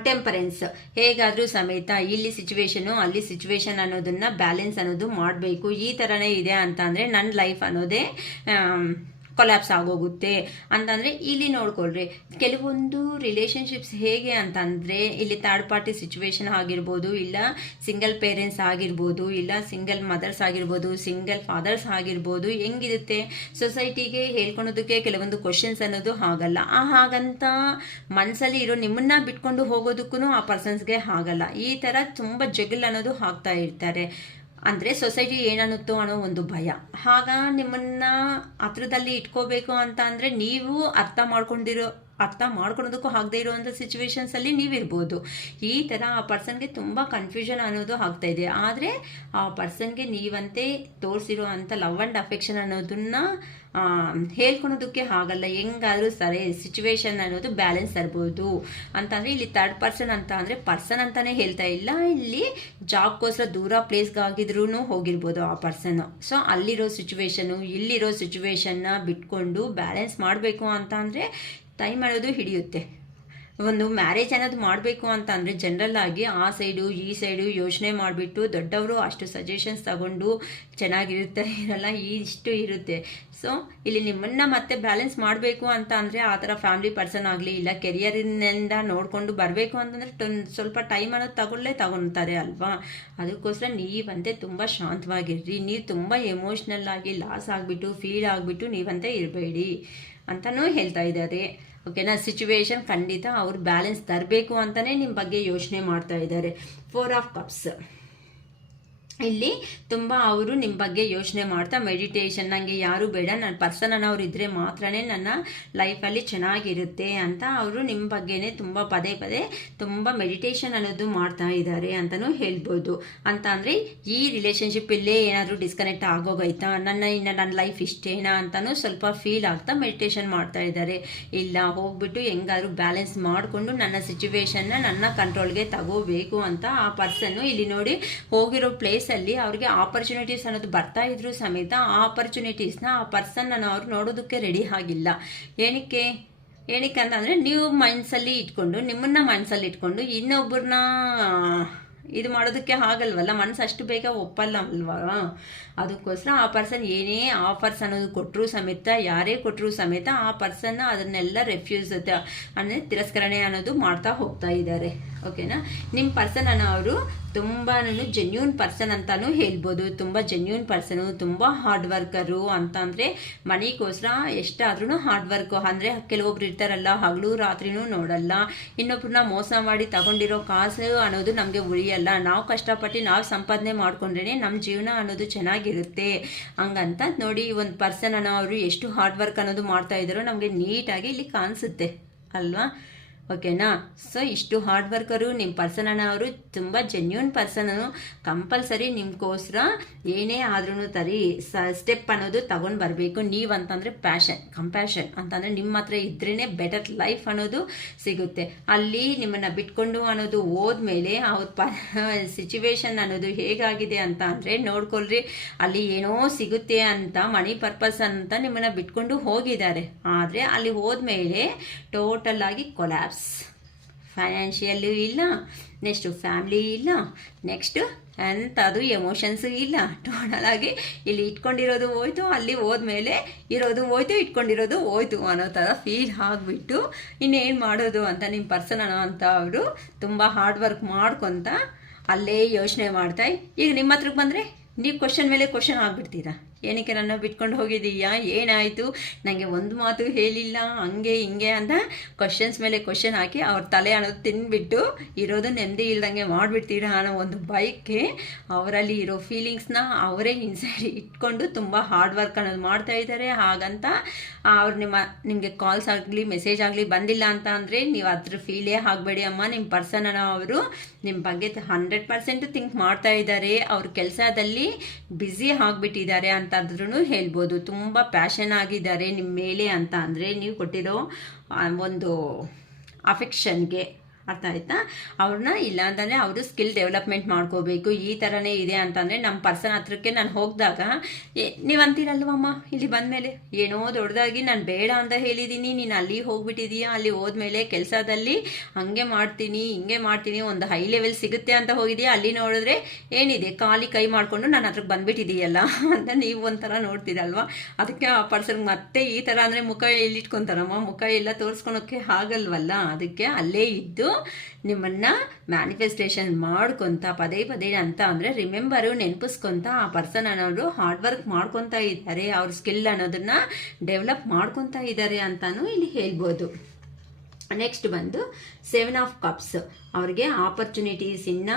temperance. ಹೇಗಾದರೂ ಸಮೇತ ಇಲ್ಲಿ ಸಿಚುವೇಶನು ಅಲ್ಲಿ ಸಿಚುವೇಶನ್ ಅನ್ನೋದನ್ನು ಬ್ಯಾಲೆನ್ಸ್ ಅನ್ನೋದು ಮಾಡಬೇಕು. ಈ ಥರನೇ ಇದೆ ಅಂತ ಅಂದರೆ ನನ್ನ ಲೈಫ್ ಅನ್ನೋದೇ ಕೊಲ್ಯಾಪ್ಸ್ ಆಗೋಗುತ್ತೆ ಅಂತಂದರೆ ಇಲ್ಲಿ ನೋಡ್ಕೊಳ್ರಿ. ಕೆಲವೊಂದು ರಿಲೇಷನ್ಶಿಪ್ಸ್ ಹೇಗೆ ಅಂತಂದರೆ ಇಲ್ಲಿ ಥರ್ಡ್ ಪಾರ್ಟಿ ಸಿಚುವೇಶನ್ ಆಗಿರ್ಬೋದು, ಇಲ್ಲ ಸಿಂಗಲ್ ಪೇರೆಂಟ್ಸ್ ಆಗಿರ್ಬೋದು, ಇಲ್ಲ ಸಿಂಗಲ್ ಮದರ್ಸ್ ಆಗಿರ್ಬೋದು, ಸಿಂಗಲ್ ಫಾದರ್ಸ್ ಆಗಿರ್ಬೋದು. ಹೆಂಗಿರುತ್ತೆ ಸೊಸೈಟಿಗೆ ಹೇಳ್ಕೊಳೋದಕ್ಕೆ ಕೆಲವೊಂದು ಕ್ವಶನ್ಸ್ ಅನ್ನೋದು ಆಗಲ್ಲ. ಹಾಗಂತ ಮನಸ್ಸಲ್ಲಿ ಇರೋ ನಿಮ್ಮನ್ನ ಬಿಟ್ಕೊಂಡು ಹೋಗೋದಕ್ಕೂ ಆ ಪರ್ಸನ್ಸ್ಗೆ ಆಗಲ್ಲ. ಈ ಥರ ತುಂಬ ಜಗಲ್ ಅನ್ನೋದು ಆಗ್ತಾ ಇರ್ತಾರೆ. ಅಂದರೆ ಸೊಸೈಟಿ ಏನನ್ನುತ್ತೋ ಅನ್ನೋ ಒಂದು ಭಯ. ಆಗ ನಿಮ್ಮನ್ನು ಹತ್ರದಲ್ಲಿ ಇಟ್ಕೋಬೇಕು ಅಂತ ಅಂದರೆ ನೀವು ಅರ್ಥ ಮಾಡ್ಕೊಳೋದಕ್ಕೂ ಆಗದೆ ಇರೋವಂಥ ಸಿಚುವೇಶನ್ಸಲ್ಲಿ ನೀವಿರ್ಬೋದು. ಈ ಥರ ಆ ಪರ್ಸನ್ಗೆ ತುಂಬ ಕನ್ಫ್ಯೂಷನ್ ಅನ್ನೋದು ಆಗ್ತಾ ಇದೆ. ಆದರೆ ಆ ಪರ್ಸನ್ಗೆ ನೀವಂತೆ ತೋರಿಸಿರೋ ಅಂಥ ಲವ್ ಆ್ಯಂಡ್ ಅಫೆಕ್ಷನ್ ಅನ್ನೋದನ್ನು ಹೇಳ್ಕೊಳೋದಕ್ಕೆ ಆಗಲ್ಲ. ಹೆಂಗಾದರೂ ಸರಿ ಸಿಚುವೇಶನ್ ಅನ್ನೋದು ಬ್ಯಾಲೆನ್ಸ್ ತರ್ಬೋದು ಅಂತಂದರೆ ಇಲ್ಲಿ ಥರ್ಡ್ ಪರ್ಸನ್ ಅಂತ ಅಂದರೆ ಪರ್ಸನ್ ಅಂತಲೇ ಹೇಳ್ತಾ ಇಲ್ಲ, ಇಲ್ಲಿ ಜಾಬ್ಗೋಸ್ಕರ ದೂರ ಪ್ಲೇಸ್ಗಾಗಿದ್ರೂ ಹೋಗಿರ್ಬೋದು ಆ ಪರ್ಸನ್ನು. ಸೊ ಅಲ್ಲಿರೋ ಸಿಚುವೇಶನು ಇಲ್ಲಿರೋ ಸಿಚುವೇಶನ್ನ ಬಿಟ್ಕೊಂಡು ಬ್ಯಾಲೆನ್ಸ್ ಮಾಡಬೇಕು ಅಂತ ಅಂದರೆ ಟೈಮ್ ಅನ್ನೋದು ಹಿಡಿಯುತ್ತೆ. ಒಂದು ಮ್ಯಾರೇಜ್ ಅನ್ನೋದು ಮಾಡಬೇಕು ಅಂತ ಅಂದರೆ ಜನರಲ್ ಆಗಿ ಆ ಸೈಡು ಈ ಸೈಡು ಯೋಚನೆ ಮಾಡಿಬಿಟ್ಟು ದೊಡ್ಡವರು ಅಷ್ಟು ಸಜೆಷನ್ಸ್ ತಗೊಂಡು ಚೆನ್ನಾಗಿರುತ್ತೆ ಇರಲ್ಲ, ಇಷ್ಟು ಇರುತ್ತೆ. ಸೊ ಇಲ್ಲಿ ನಿಮ್ಮನ್ನು ಮತ್ತೆ ಬ್ಯಾಲೆನ್ಸ್ ಮಾಡಬೇಕು ಅಂತ ಅಂದರೆ ಆ ಥರ ಫ್ಯಾಮಿಲಿ ಪರ್ಸನ್ ಆಗಲಿ, ಇಲ್ಲ ಕೆರಿಯರಿನಿಂದ ನೋಡಿಕೊಂಡು ಬರಬೇಕು ಅಂತಂದರೆ ಸ್ವಲ್ಪ ಟೈಮ್ ಅನ್ನೋದು ತಗೊಳ್ತಾರೆ ಅಲ್ವಾ. ಅದಕ್ಕೋಸ್ಕರ ನೀವಂತೆ ತುಂಬ ಶಾಂತವಾಗಿರ್ರಿ. ನೀವು ತುಂಬ ಎಮೋಷ್ನಲ್ ಆಗಿ ಲಾಸ್ ಆಗಿಬಿಟ್ಟು ಫೀಲ್ ಆಗಿಬಿಟ್ಟು ನೀವಂತೆ ಇರಬೇಡಿ ಅಂತಲೂ ಹೇಳ್ತಾ ಇದ್ದಾರೆ. ಓಕೆನಾ. ಸಿಚುವೇಶನ್ ಖಂಡಿತ ಅವ್ರು ಬ್ಯಾಲೆನ್ಸ್ ತರಬೇಕು ಅಂತಲೇ ನಿಮ್ಮ ಬಗ್ಗೆ ಯೋಚನೆ ಮಾಡ್ತಾ ಇದ್ದಾರೆ. 4 ಆಫ್ ಕಪ್ಸ್. ಇಲ್ಲಿ ತುಂಬ ಅವರು ನಿಮ್ಮ ಬಗ್ಗೆ ಯೋಚನೆ ಮಾಡ್ತಾ ಮೆಡಿಟೇಷನ್, ನನಗೆ ಯಾರು ಬೇಡ, ನನ್ನ ಪರ್ಸನ್ ಅನ್ನೋರು ಇದ್ದರೆ ಮಾತ್ರನೇ ನನ್ನ ಲೈಫಲ್ಲಿ ಚೆನ್ನಾಗಿರುತ್ತೆ ಅಂತ ಅವರು ನಿಮ್ಮ ಬಗ್ಗೆನೇ ತುಂಬ ಪದೇ ಪದೇ ತುಂಬ ಮೆಡಿಟೇಷನ್ ಅನ್ನೋದು ಮಾಡ್ತಾ ಇದ್ದಾರೆ ಅಂತಲೂ ಹೇಳ್ಬೋದು. ಅಂತ ಅಂದರೆ ಈ ರಿಲೇಷನ್ಶಿಪ್ ಇಲ್ಲೇ ಏನಾದರೂ ಡಿಸ್ಕನೆಕ್ಟ್ ಆಗೋಗೈತಾ, ನನ್ನ ಲೈಫ್ ಇಷ್ಟೇನಾ ಅಂತಲೂ ಸ್ವಲ್ಪ ಫೀಲ್ ಆಗ್ತಾ ಮೆಡಿಟೇಷನ್ ಮಾಡ್ತಾ ಇದ್ದಾರೆ. ಇಲ್ಲ, ಹೋಗ್ಬಿಟ್ಟು ಹೆಂಗಾದ್ರೂ ಬ್ಯಾಲೆನ್ಸ್ ಮಾಡಿಕೊಂಡು ನನ್ನ ಸಿಚುವೇಶನ್ನ ನನ್ನ ಕಂಟ್ರೋಲ್ಗೆ ತಗೋಬೇಕು ಅಂತ ಆ ಪರ್ಸನ್ನು ಇಲ್ಲಿ ನೋಡಿ ಹೋಗಿರೋ ಪ್ಲೇಸ್ ಅಲ್ಲಿ ಅವ್ರಿಗೆ ಆಪರ್ಚುನಿಟೀಸ್ ಅನ್ನೋದು ಬರ್ತಾ ಇದ್ರು ಸಮೇತ ಆ ಆಪರ್ಚುನಿಟೀಸ್ನ ಆ ಪರ್ಸನ್ ಅವ್ರು ನೋಡೋದಕ್ಕೆ ರೆಡಿ ಆಗಿಲ್ಲ. ಏನಕ್ಕೆ ಅಂತಂದರೆ ನೀವು ಮೈಂಡ್ಸಲ್ಲಿ ಇಟ್ಕೊಂಡು, ನಿಮ್ಮನ್ನ ಮೈಂಡ್ಸಲ್ಲಿ ಇಟ್ಕೊಂಡು ಇನ್ನೊಬ್ಬರನ್ನ ಇದು ಮಾಡೋದಕ್ಕೆ ಆಗಲ್ವಲ್ಲ, ಮನಸ್ಸು ಅಷ್ಟು ಬೇಗ ಒಪ್ಪಲ್ಲ ಅಲ್ವಾ. ಅದಕ್ಕೋಸ್ಕರ ಆ ಪರ್ಸನ್ ಏನೇ ಆಫರ್ಸ್ ಅನ್ನೋದು ಕೊಟ್ಟರು ಸಮೇತ, ಯಾರೇ ಕೊಟ್ಟರು ಸಮೇತ ಆ ಪರ್ಸನ್ನ ಅದನ್ನೆಲ್ಲ ರೆಫ್ಯೂಸ್ ಅಂದರೆ ತಿರಸ್ಕರಣೆ ಅನ್ನೋದು ಮಾಡ್ತಾ ಹೋಗ್ತಾ ಇದ್ದಾರೆ. ಓಕೆನಾ. ನಿಮ್ಮ ಪರ್ಸನ್ ಅವರು ತುಂಬಾ ಜೆನ್ಯೂನ್ ಪರ್ಸನ್ ಅಂತಾನೂ ಹೇಳ್ಬೋದು. ತುಂಬ ಜೆನ್ಯೂನ್ ಪರ್ಸನು, ತುಂಬ ಹಾರ್ಡ್ ವರ್ಕರು. ಅಂತ ಅಂದರೆ ಮನೆಗೋಸ್ಕರ ಎಷ್ಟಾದ್ರೂ ಹಾರ್ಡ್ ವರ್ಕು. ಅಂದರೆ ಕೆಲವೊಬ್ರು ಇರ್ತಾರಲ್ಲ, ಹಗಲು ರಾತ್ರಿನೂ ನೋಡಲ್ಲ, ಇನ್ನೊಬ್ರನ್ನ ಮೋಸ ಮಾಡಿ ತಗೊಂಡಿರೋ ಕಾಸು ಅನ್ನೋದು ನಮಗೆ ಉಳಿಯಲ್ಲ. ನಾವು ಕಷ್ಟಪಟ್ಟು ನಾವು ಸಂಪಾದನೆ ಮಾಡ್ಕೊಂಡ್ರೇ ನಮ್ಮ ಜೀವನ ಅನ್ನೋದು ಚೆನ್ನಾಗಿರುತ್ತೆ. ಹಂಗಂತ ನೋಡಿ ಒಂದು ಪರ್ಸನ್ ಅವರು ಎಷ್ಟು ಹಾರ್ಡ್ ವರ್ಕ್ ಅನ್ನೋದು ಮಾಡ್ತಾ ಇದ್ದಾರೋ ನಮಗೆ ನೀಟಾಗಿ ಇಲ್ಲಿ ಕಾಣಿಸುತ್ತೆ ಅಲ್ವಾ. ಓಕೆನಾ. ಸೊ ಇಷ್ಟು ಹಾರ್ಡ್ ವರ್ಕರು ನಿಮ್ಮ ಪರ್ಸನ್ ಅವರು ತುಂಬ ಜೆನ್ಯೂನ್ ಪರ್ಸನು. ಕಂಪಲ್ಸರಿ ನಿಮ್ಗೋಸ್ಕರ ಏನೇ ಆದ್ರೂ ಸ್ಟೆಪ್ ಅನ್ನೋದು ತಗೊಂಡು ಬರಬೇಕು. ನೀವಂತಂದರೆ ಕಂಪ್ಯಾಷನ್ ಅಂತಂದರೆ ನಿಮ್ಮ ಹತ್ರ ಇದ್ರೇ ಬೆಟರ್ ಲೈಫ್ ಅನ್ನೋದು ಸಿಗುತ್ತೆ. ಅಲ್ಲಿ ನಿಮ್ಮನ್ನು ಬಿಟ್ಕೊಂಡು ಅನ್ನೋದು ಹೋದ್ಮೇಲೆ ಅವ್ರ ಸಿಚುವೇಶನ್ ಅನ್ನೋದು ಹೇಗಾಗಿದೆ ಅಂತ ಅಂದರೆ ನೋಡ್ಕೊಳ್ರಿ. ಅಲ್ಲಿ ಏನೋ ಸಿಗುತ್ತೆ ಅಂತ ಮನಿ ಪರ್ಪಸ್ ಅಂತ ನಿಮ್ಮನ್ನು ಬಿಟ್ಕೊಂಡು ಹೋಗಿದ್ದಾರೆ. ಆದರೆ ಅಲ್ಲಿ ಹೋದ್ಮೇಲೆ ಟೋಟಲ್ ಆಗಿ ಕೊಲ್ಯಾಪ್ಸ್. ಫೈನಾನ್ಷಿಯಲ್ಲೂ ಇಲ್ಲ, ನೆಕ್ಸ್ಟು ಫ್ಯಾಮ್ಲಿ ಇಲ್ಲ, ನೆಕ್ಸ್ಟು ಎಂಥದ್ದು ಎಮೋಷನ್ಸು ಇಲ್ಲ. ಟೋಟಲ್ ಆಗಿ ಇಲ್ಲಿ ಇಟ್ಕೊಂಡಿರೋದು ಹೋಯ್ತು, ಅಲ್ಲಿ ಹೋದ್ಮೇಲೆ ಇರೋದು ಹೋಯ್ತು, ಇಟ್ಕೊಂಡಿರೋದು ಹೋಯ್ತು ಅನ್ನೋ ಥರ ಫೀಲ್ ಆಗಿಬಿಟ್ಟು ಇನ್ನೇನು ಮಾಡೋದು ಅಂತ ನಿಮ್ಮ ಪರ್ಸನ್ ಅಂತ ಅವರು ತುಂಬ ಹಾರ್ಡ್ ವರ್ಕ್ ಮಾಡ್ಕೊತ ಅಲ್ಲೇ ಯೋಚನೆ ಮಾಡ್ತಾ ಈಗ ನಿಮ್ಮ ಹತ್ರಕ್ಕೆ ಬಂದರೆ ನೀವು ಕ್ವಶನ್ ಮೇಲೆ ಕ್ವಶನ್ ಆಗಿಬಿಡ್ತೀರಾ. ಏನಕ್ಕೆ ನನ್ನ ಬಿಟ್ಕೊಂಡು ಹೋಗಿದ್ದೀಯಾ, ಏನಾಯಿತು, ನನಗೆ ಒಂದು ಮಾತು ಹೇಳಿಲ್ಲ, ಹಂಗೆ ಹಿಂಗೆ ಅಂತ ಕ್ವಶನ್ಸ್ ಮೇಲೆ ಕ್ವಶನ್ ಹಾಕಿ ಅವ್ರ ತಲೆ ಅನ್ನೋದು ತಿಂದ್ಬಿಟ್ಟು ಇರೋದು ನೆಮ್ಮದಿ ಇಲ್ದಂಗೆ ಮಾಡಿಬಿಡ್ತೀರಾ ಅನ್ನೋ ಒಂದು ಬೈಕ್ಗೆ ಅವರಲ್ಲಿ ಇರೋ ಫೀಲಿಂಗ್ಸ್ನ ಅವರೇ ಇನ್ಸೈಡ್ ಇಟ್ಕೊಂಡು ತುಂಬ ಹಾರ್ಡ್ ವರ್ಕ್ ಅನ್ನೋದು ಮಾಡ್ತಾ ಇದ್ದಾರೆ. ಹಾಗಂತ ಅವ್ರು ನಿಮಗೆ ಕಾಲ್ಸ್ ಆಗಲಿ ಮೆಸೇಜ್ ಆಗಲಿ ಬಂದಿಲ್ಲ ಅಂತ ಅಂದರೆ ನೀವು ಅದ್ರ ಫೀಲೇ ಆಗಬೇಡಿ ಅಮ್ಮ. ನಿಮ್ಮ ಪರ್ಸನ್ ಅವರು ನಿಮ್ಮ ಬಗ್ಗೆ 100% ಥಿಂಕ್ ಮಾಡ್ತಾ ಇದ್ದಾರೆ. ಅವ್ರ ಕೆಲಸದಲ್ಲಿ ಬ್ಯುಸಿ ಆಗಿಬಿಟ್ಟಿದ್ದಾರೆ ಅಂತಾದ್ರೂ ಹೇಳ್ಬೋದು. ತುಂಬ ಪ್ಯಾಷನ್ ಆಗಿದ್ದಾರೆ ನಿಮ್ಮ ಮೇಲೆ ಅಂತ ಅಂದರೆ ನೀವು ಕೊಟ್ಟಿರೋ ಒಂದು ಅಫೆಕ್ಷನ್ಗೆ. ಅರ್ಥ ಆಯ್ತಾ. ಅವ್ರನ್ನ ಇಲ್ಲ ಅಂತಂದರೆ ಅವರು ಸ್ಕಿಲ್ ಡೆವಲಪ್ಮೆಂಟ್ ಮಾಡ್ಕೋಬೇಕು. ಈ ಥರನೇ ಇದೆ ಅಂತಂದರೆ ನಮ್ಮ ಪರ್ಸನ್ ಹತ್ರಕ್ಕೆ ನಾನು ಹೋಗಿದಾಗ ನೀವು ಅಂತೀರಲ್ವಮ್ಮ, ಇಲ್ಲಿ ಬಂದಮೇಲೆ ಏನೋ ದೊಡ್ಡದಾಗಿ ನಾನು ಬೇಡ ಅಂತ ಹೇಳಿದ್ದೀನಿ, ನೀನು ಅಲ್ಲಿ ಹೋಗ್ಬಿಟ್ಟಿದೀಯಾ, ಅಲ್ಲಿ ಹೋದ್ಮೇಲೆ ಕೆಲಸದಲ್ಲಿ ಹಂಗೆ ಮಾಡ್ತೀನಿ ಹಿಂಗೆ ಮಾಡ್ತೀನಿ, ಒಂದು ಹೈ ಲೆವೆಲ್ ಸಿಗುತ್ತೆ ಅಂತ ಹೋಗಿದೆಯಾ, ಅಲ್ಲಿ ನೋಡಿದ್ರೆ ಏನಿದೆ ಖಾಲಿ ಕೈ ಮಾಡಿಕೊಂಡು ನನ್ನ ಹತ್ರಕ್ಕೆ ಬಂದುಬಿಟ್ಟಿದೆಯಲ್ಲ ಅಂತ ನೀವು ಒಂಥರ ನೋಡ್ತೀರಲ್ವ. ಅದಕ್ಕೆ ಆ ಪರ್ಸನ್ಗೆ ಮತ್ತೆ ಈ ಥರ ಅಂದರೆ ಮುಖ ಎಲ್ಲಿಟ್ಕೊತಾರಮ್ಮ, ಮುಖ ಎಲ್ಲ ತೋರಿಸ್ಕೊಳೋಕ್ಕೆ ಆಗಲ್ವಲ್ಲ. ಅದಕ್ಕೆ ಅಲ್ಲೇ ಇದ್ದು ನಿಮ್ಮನ್ನು ಮ್ಯಾನಿಫೆಸ್ಟೇಷನ್ ಮಾಡ್ಕೊತ ಪದೇ ಪದೇ ಅಂತ ಅಂದರೆ ರಿಮೆಂಬರು ನೆನಪಿಸ್ಕೊತ ಆ ಪರ್ಸನ್ ಅನ್ನೋರು ಹಾರ್ಡ್ ವರ್ಕ್ ಮಾಡ್ಕೊತಾ ಇದ್ದಾರೆ, ಅವ್ರ ಸ್ಕಿಲ್ ಅನ್ನೋದನ್ನು ಡೆವಲಪ್ ಮಾಡ್ಕೊತಾ ಇದ್ದಾರೆ ಅಂತಾನೂ ಇಲ್ಲಿ ಹೇಳ್ಬೋದು. ನೆಕ್ಸ್ಟ್ ಬಂದು 7 ಆಫ್ ಕಪ್ಸ್. ಅವ್ರಿಗೆ ಆಪರ್ಚುನಿಟೀಸ್ ಇನ್ನು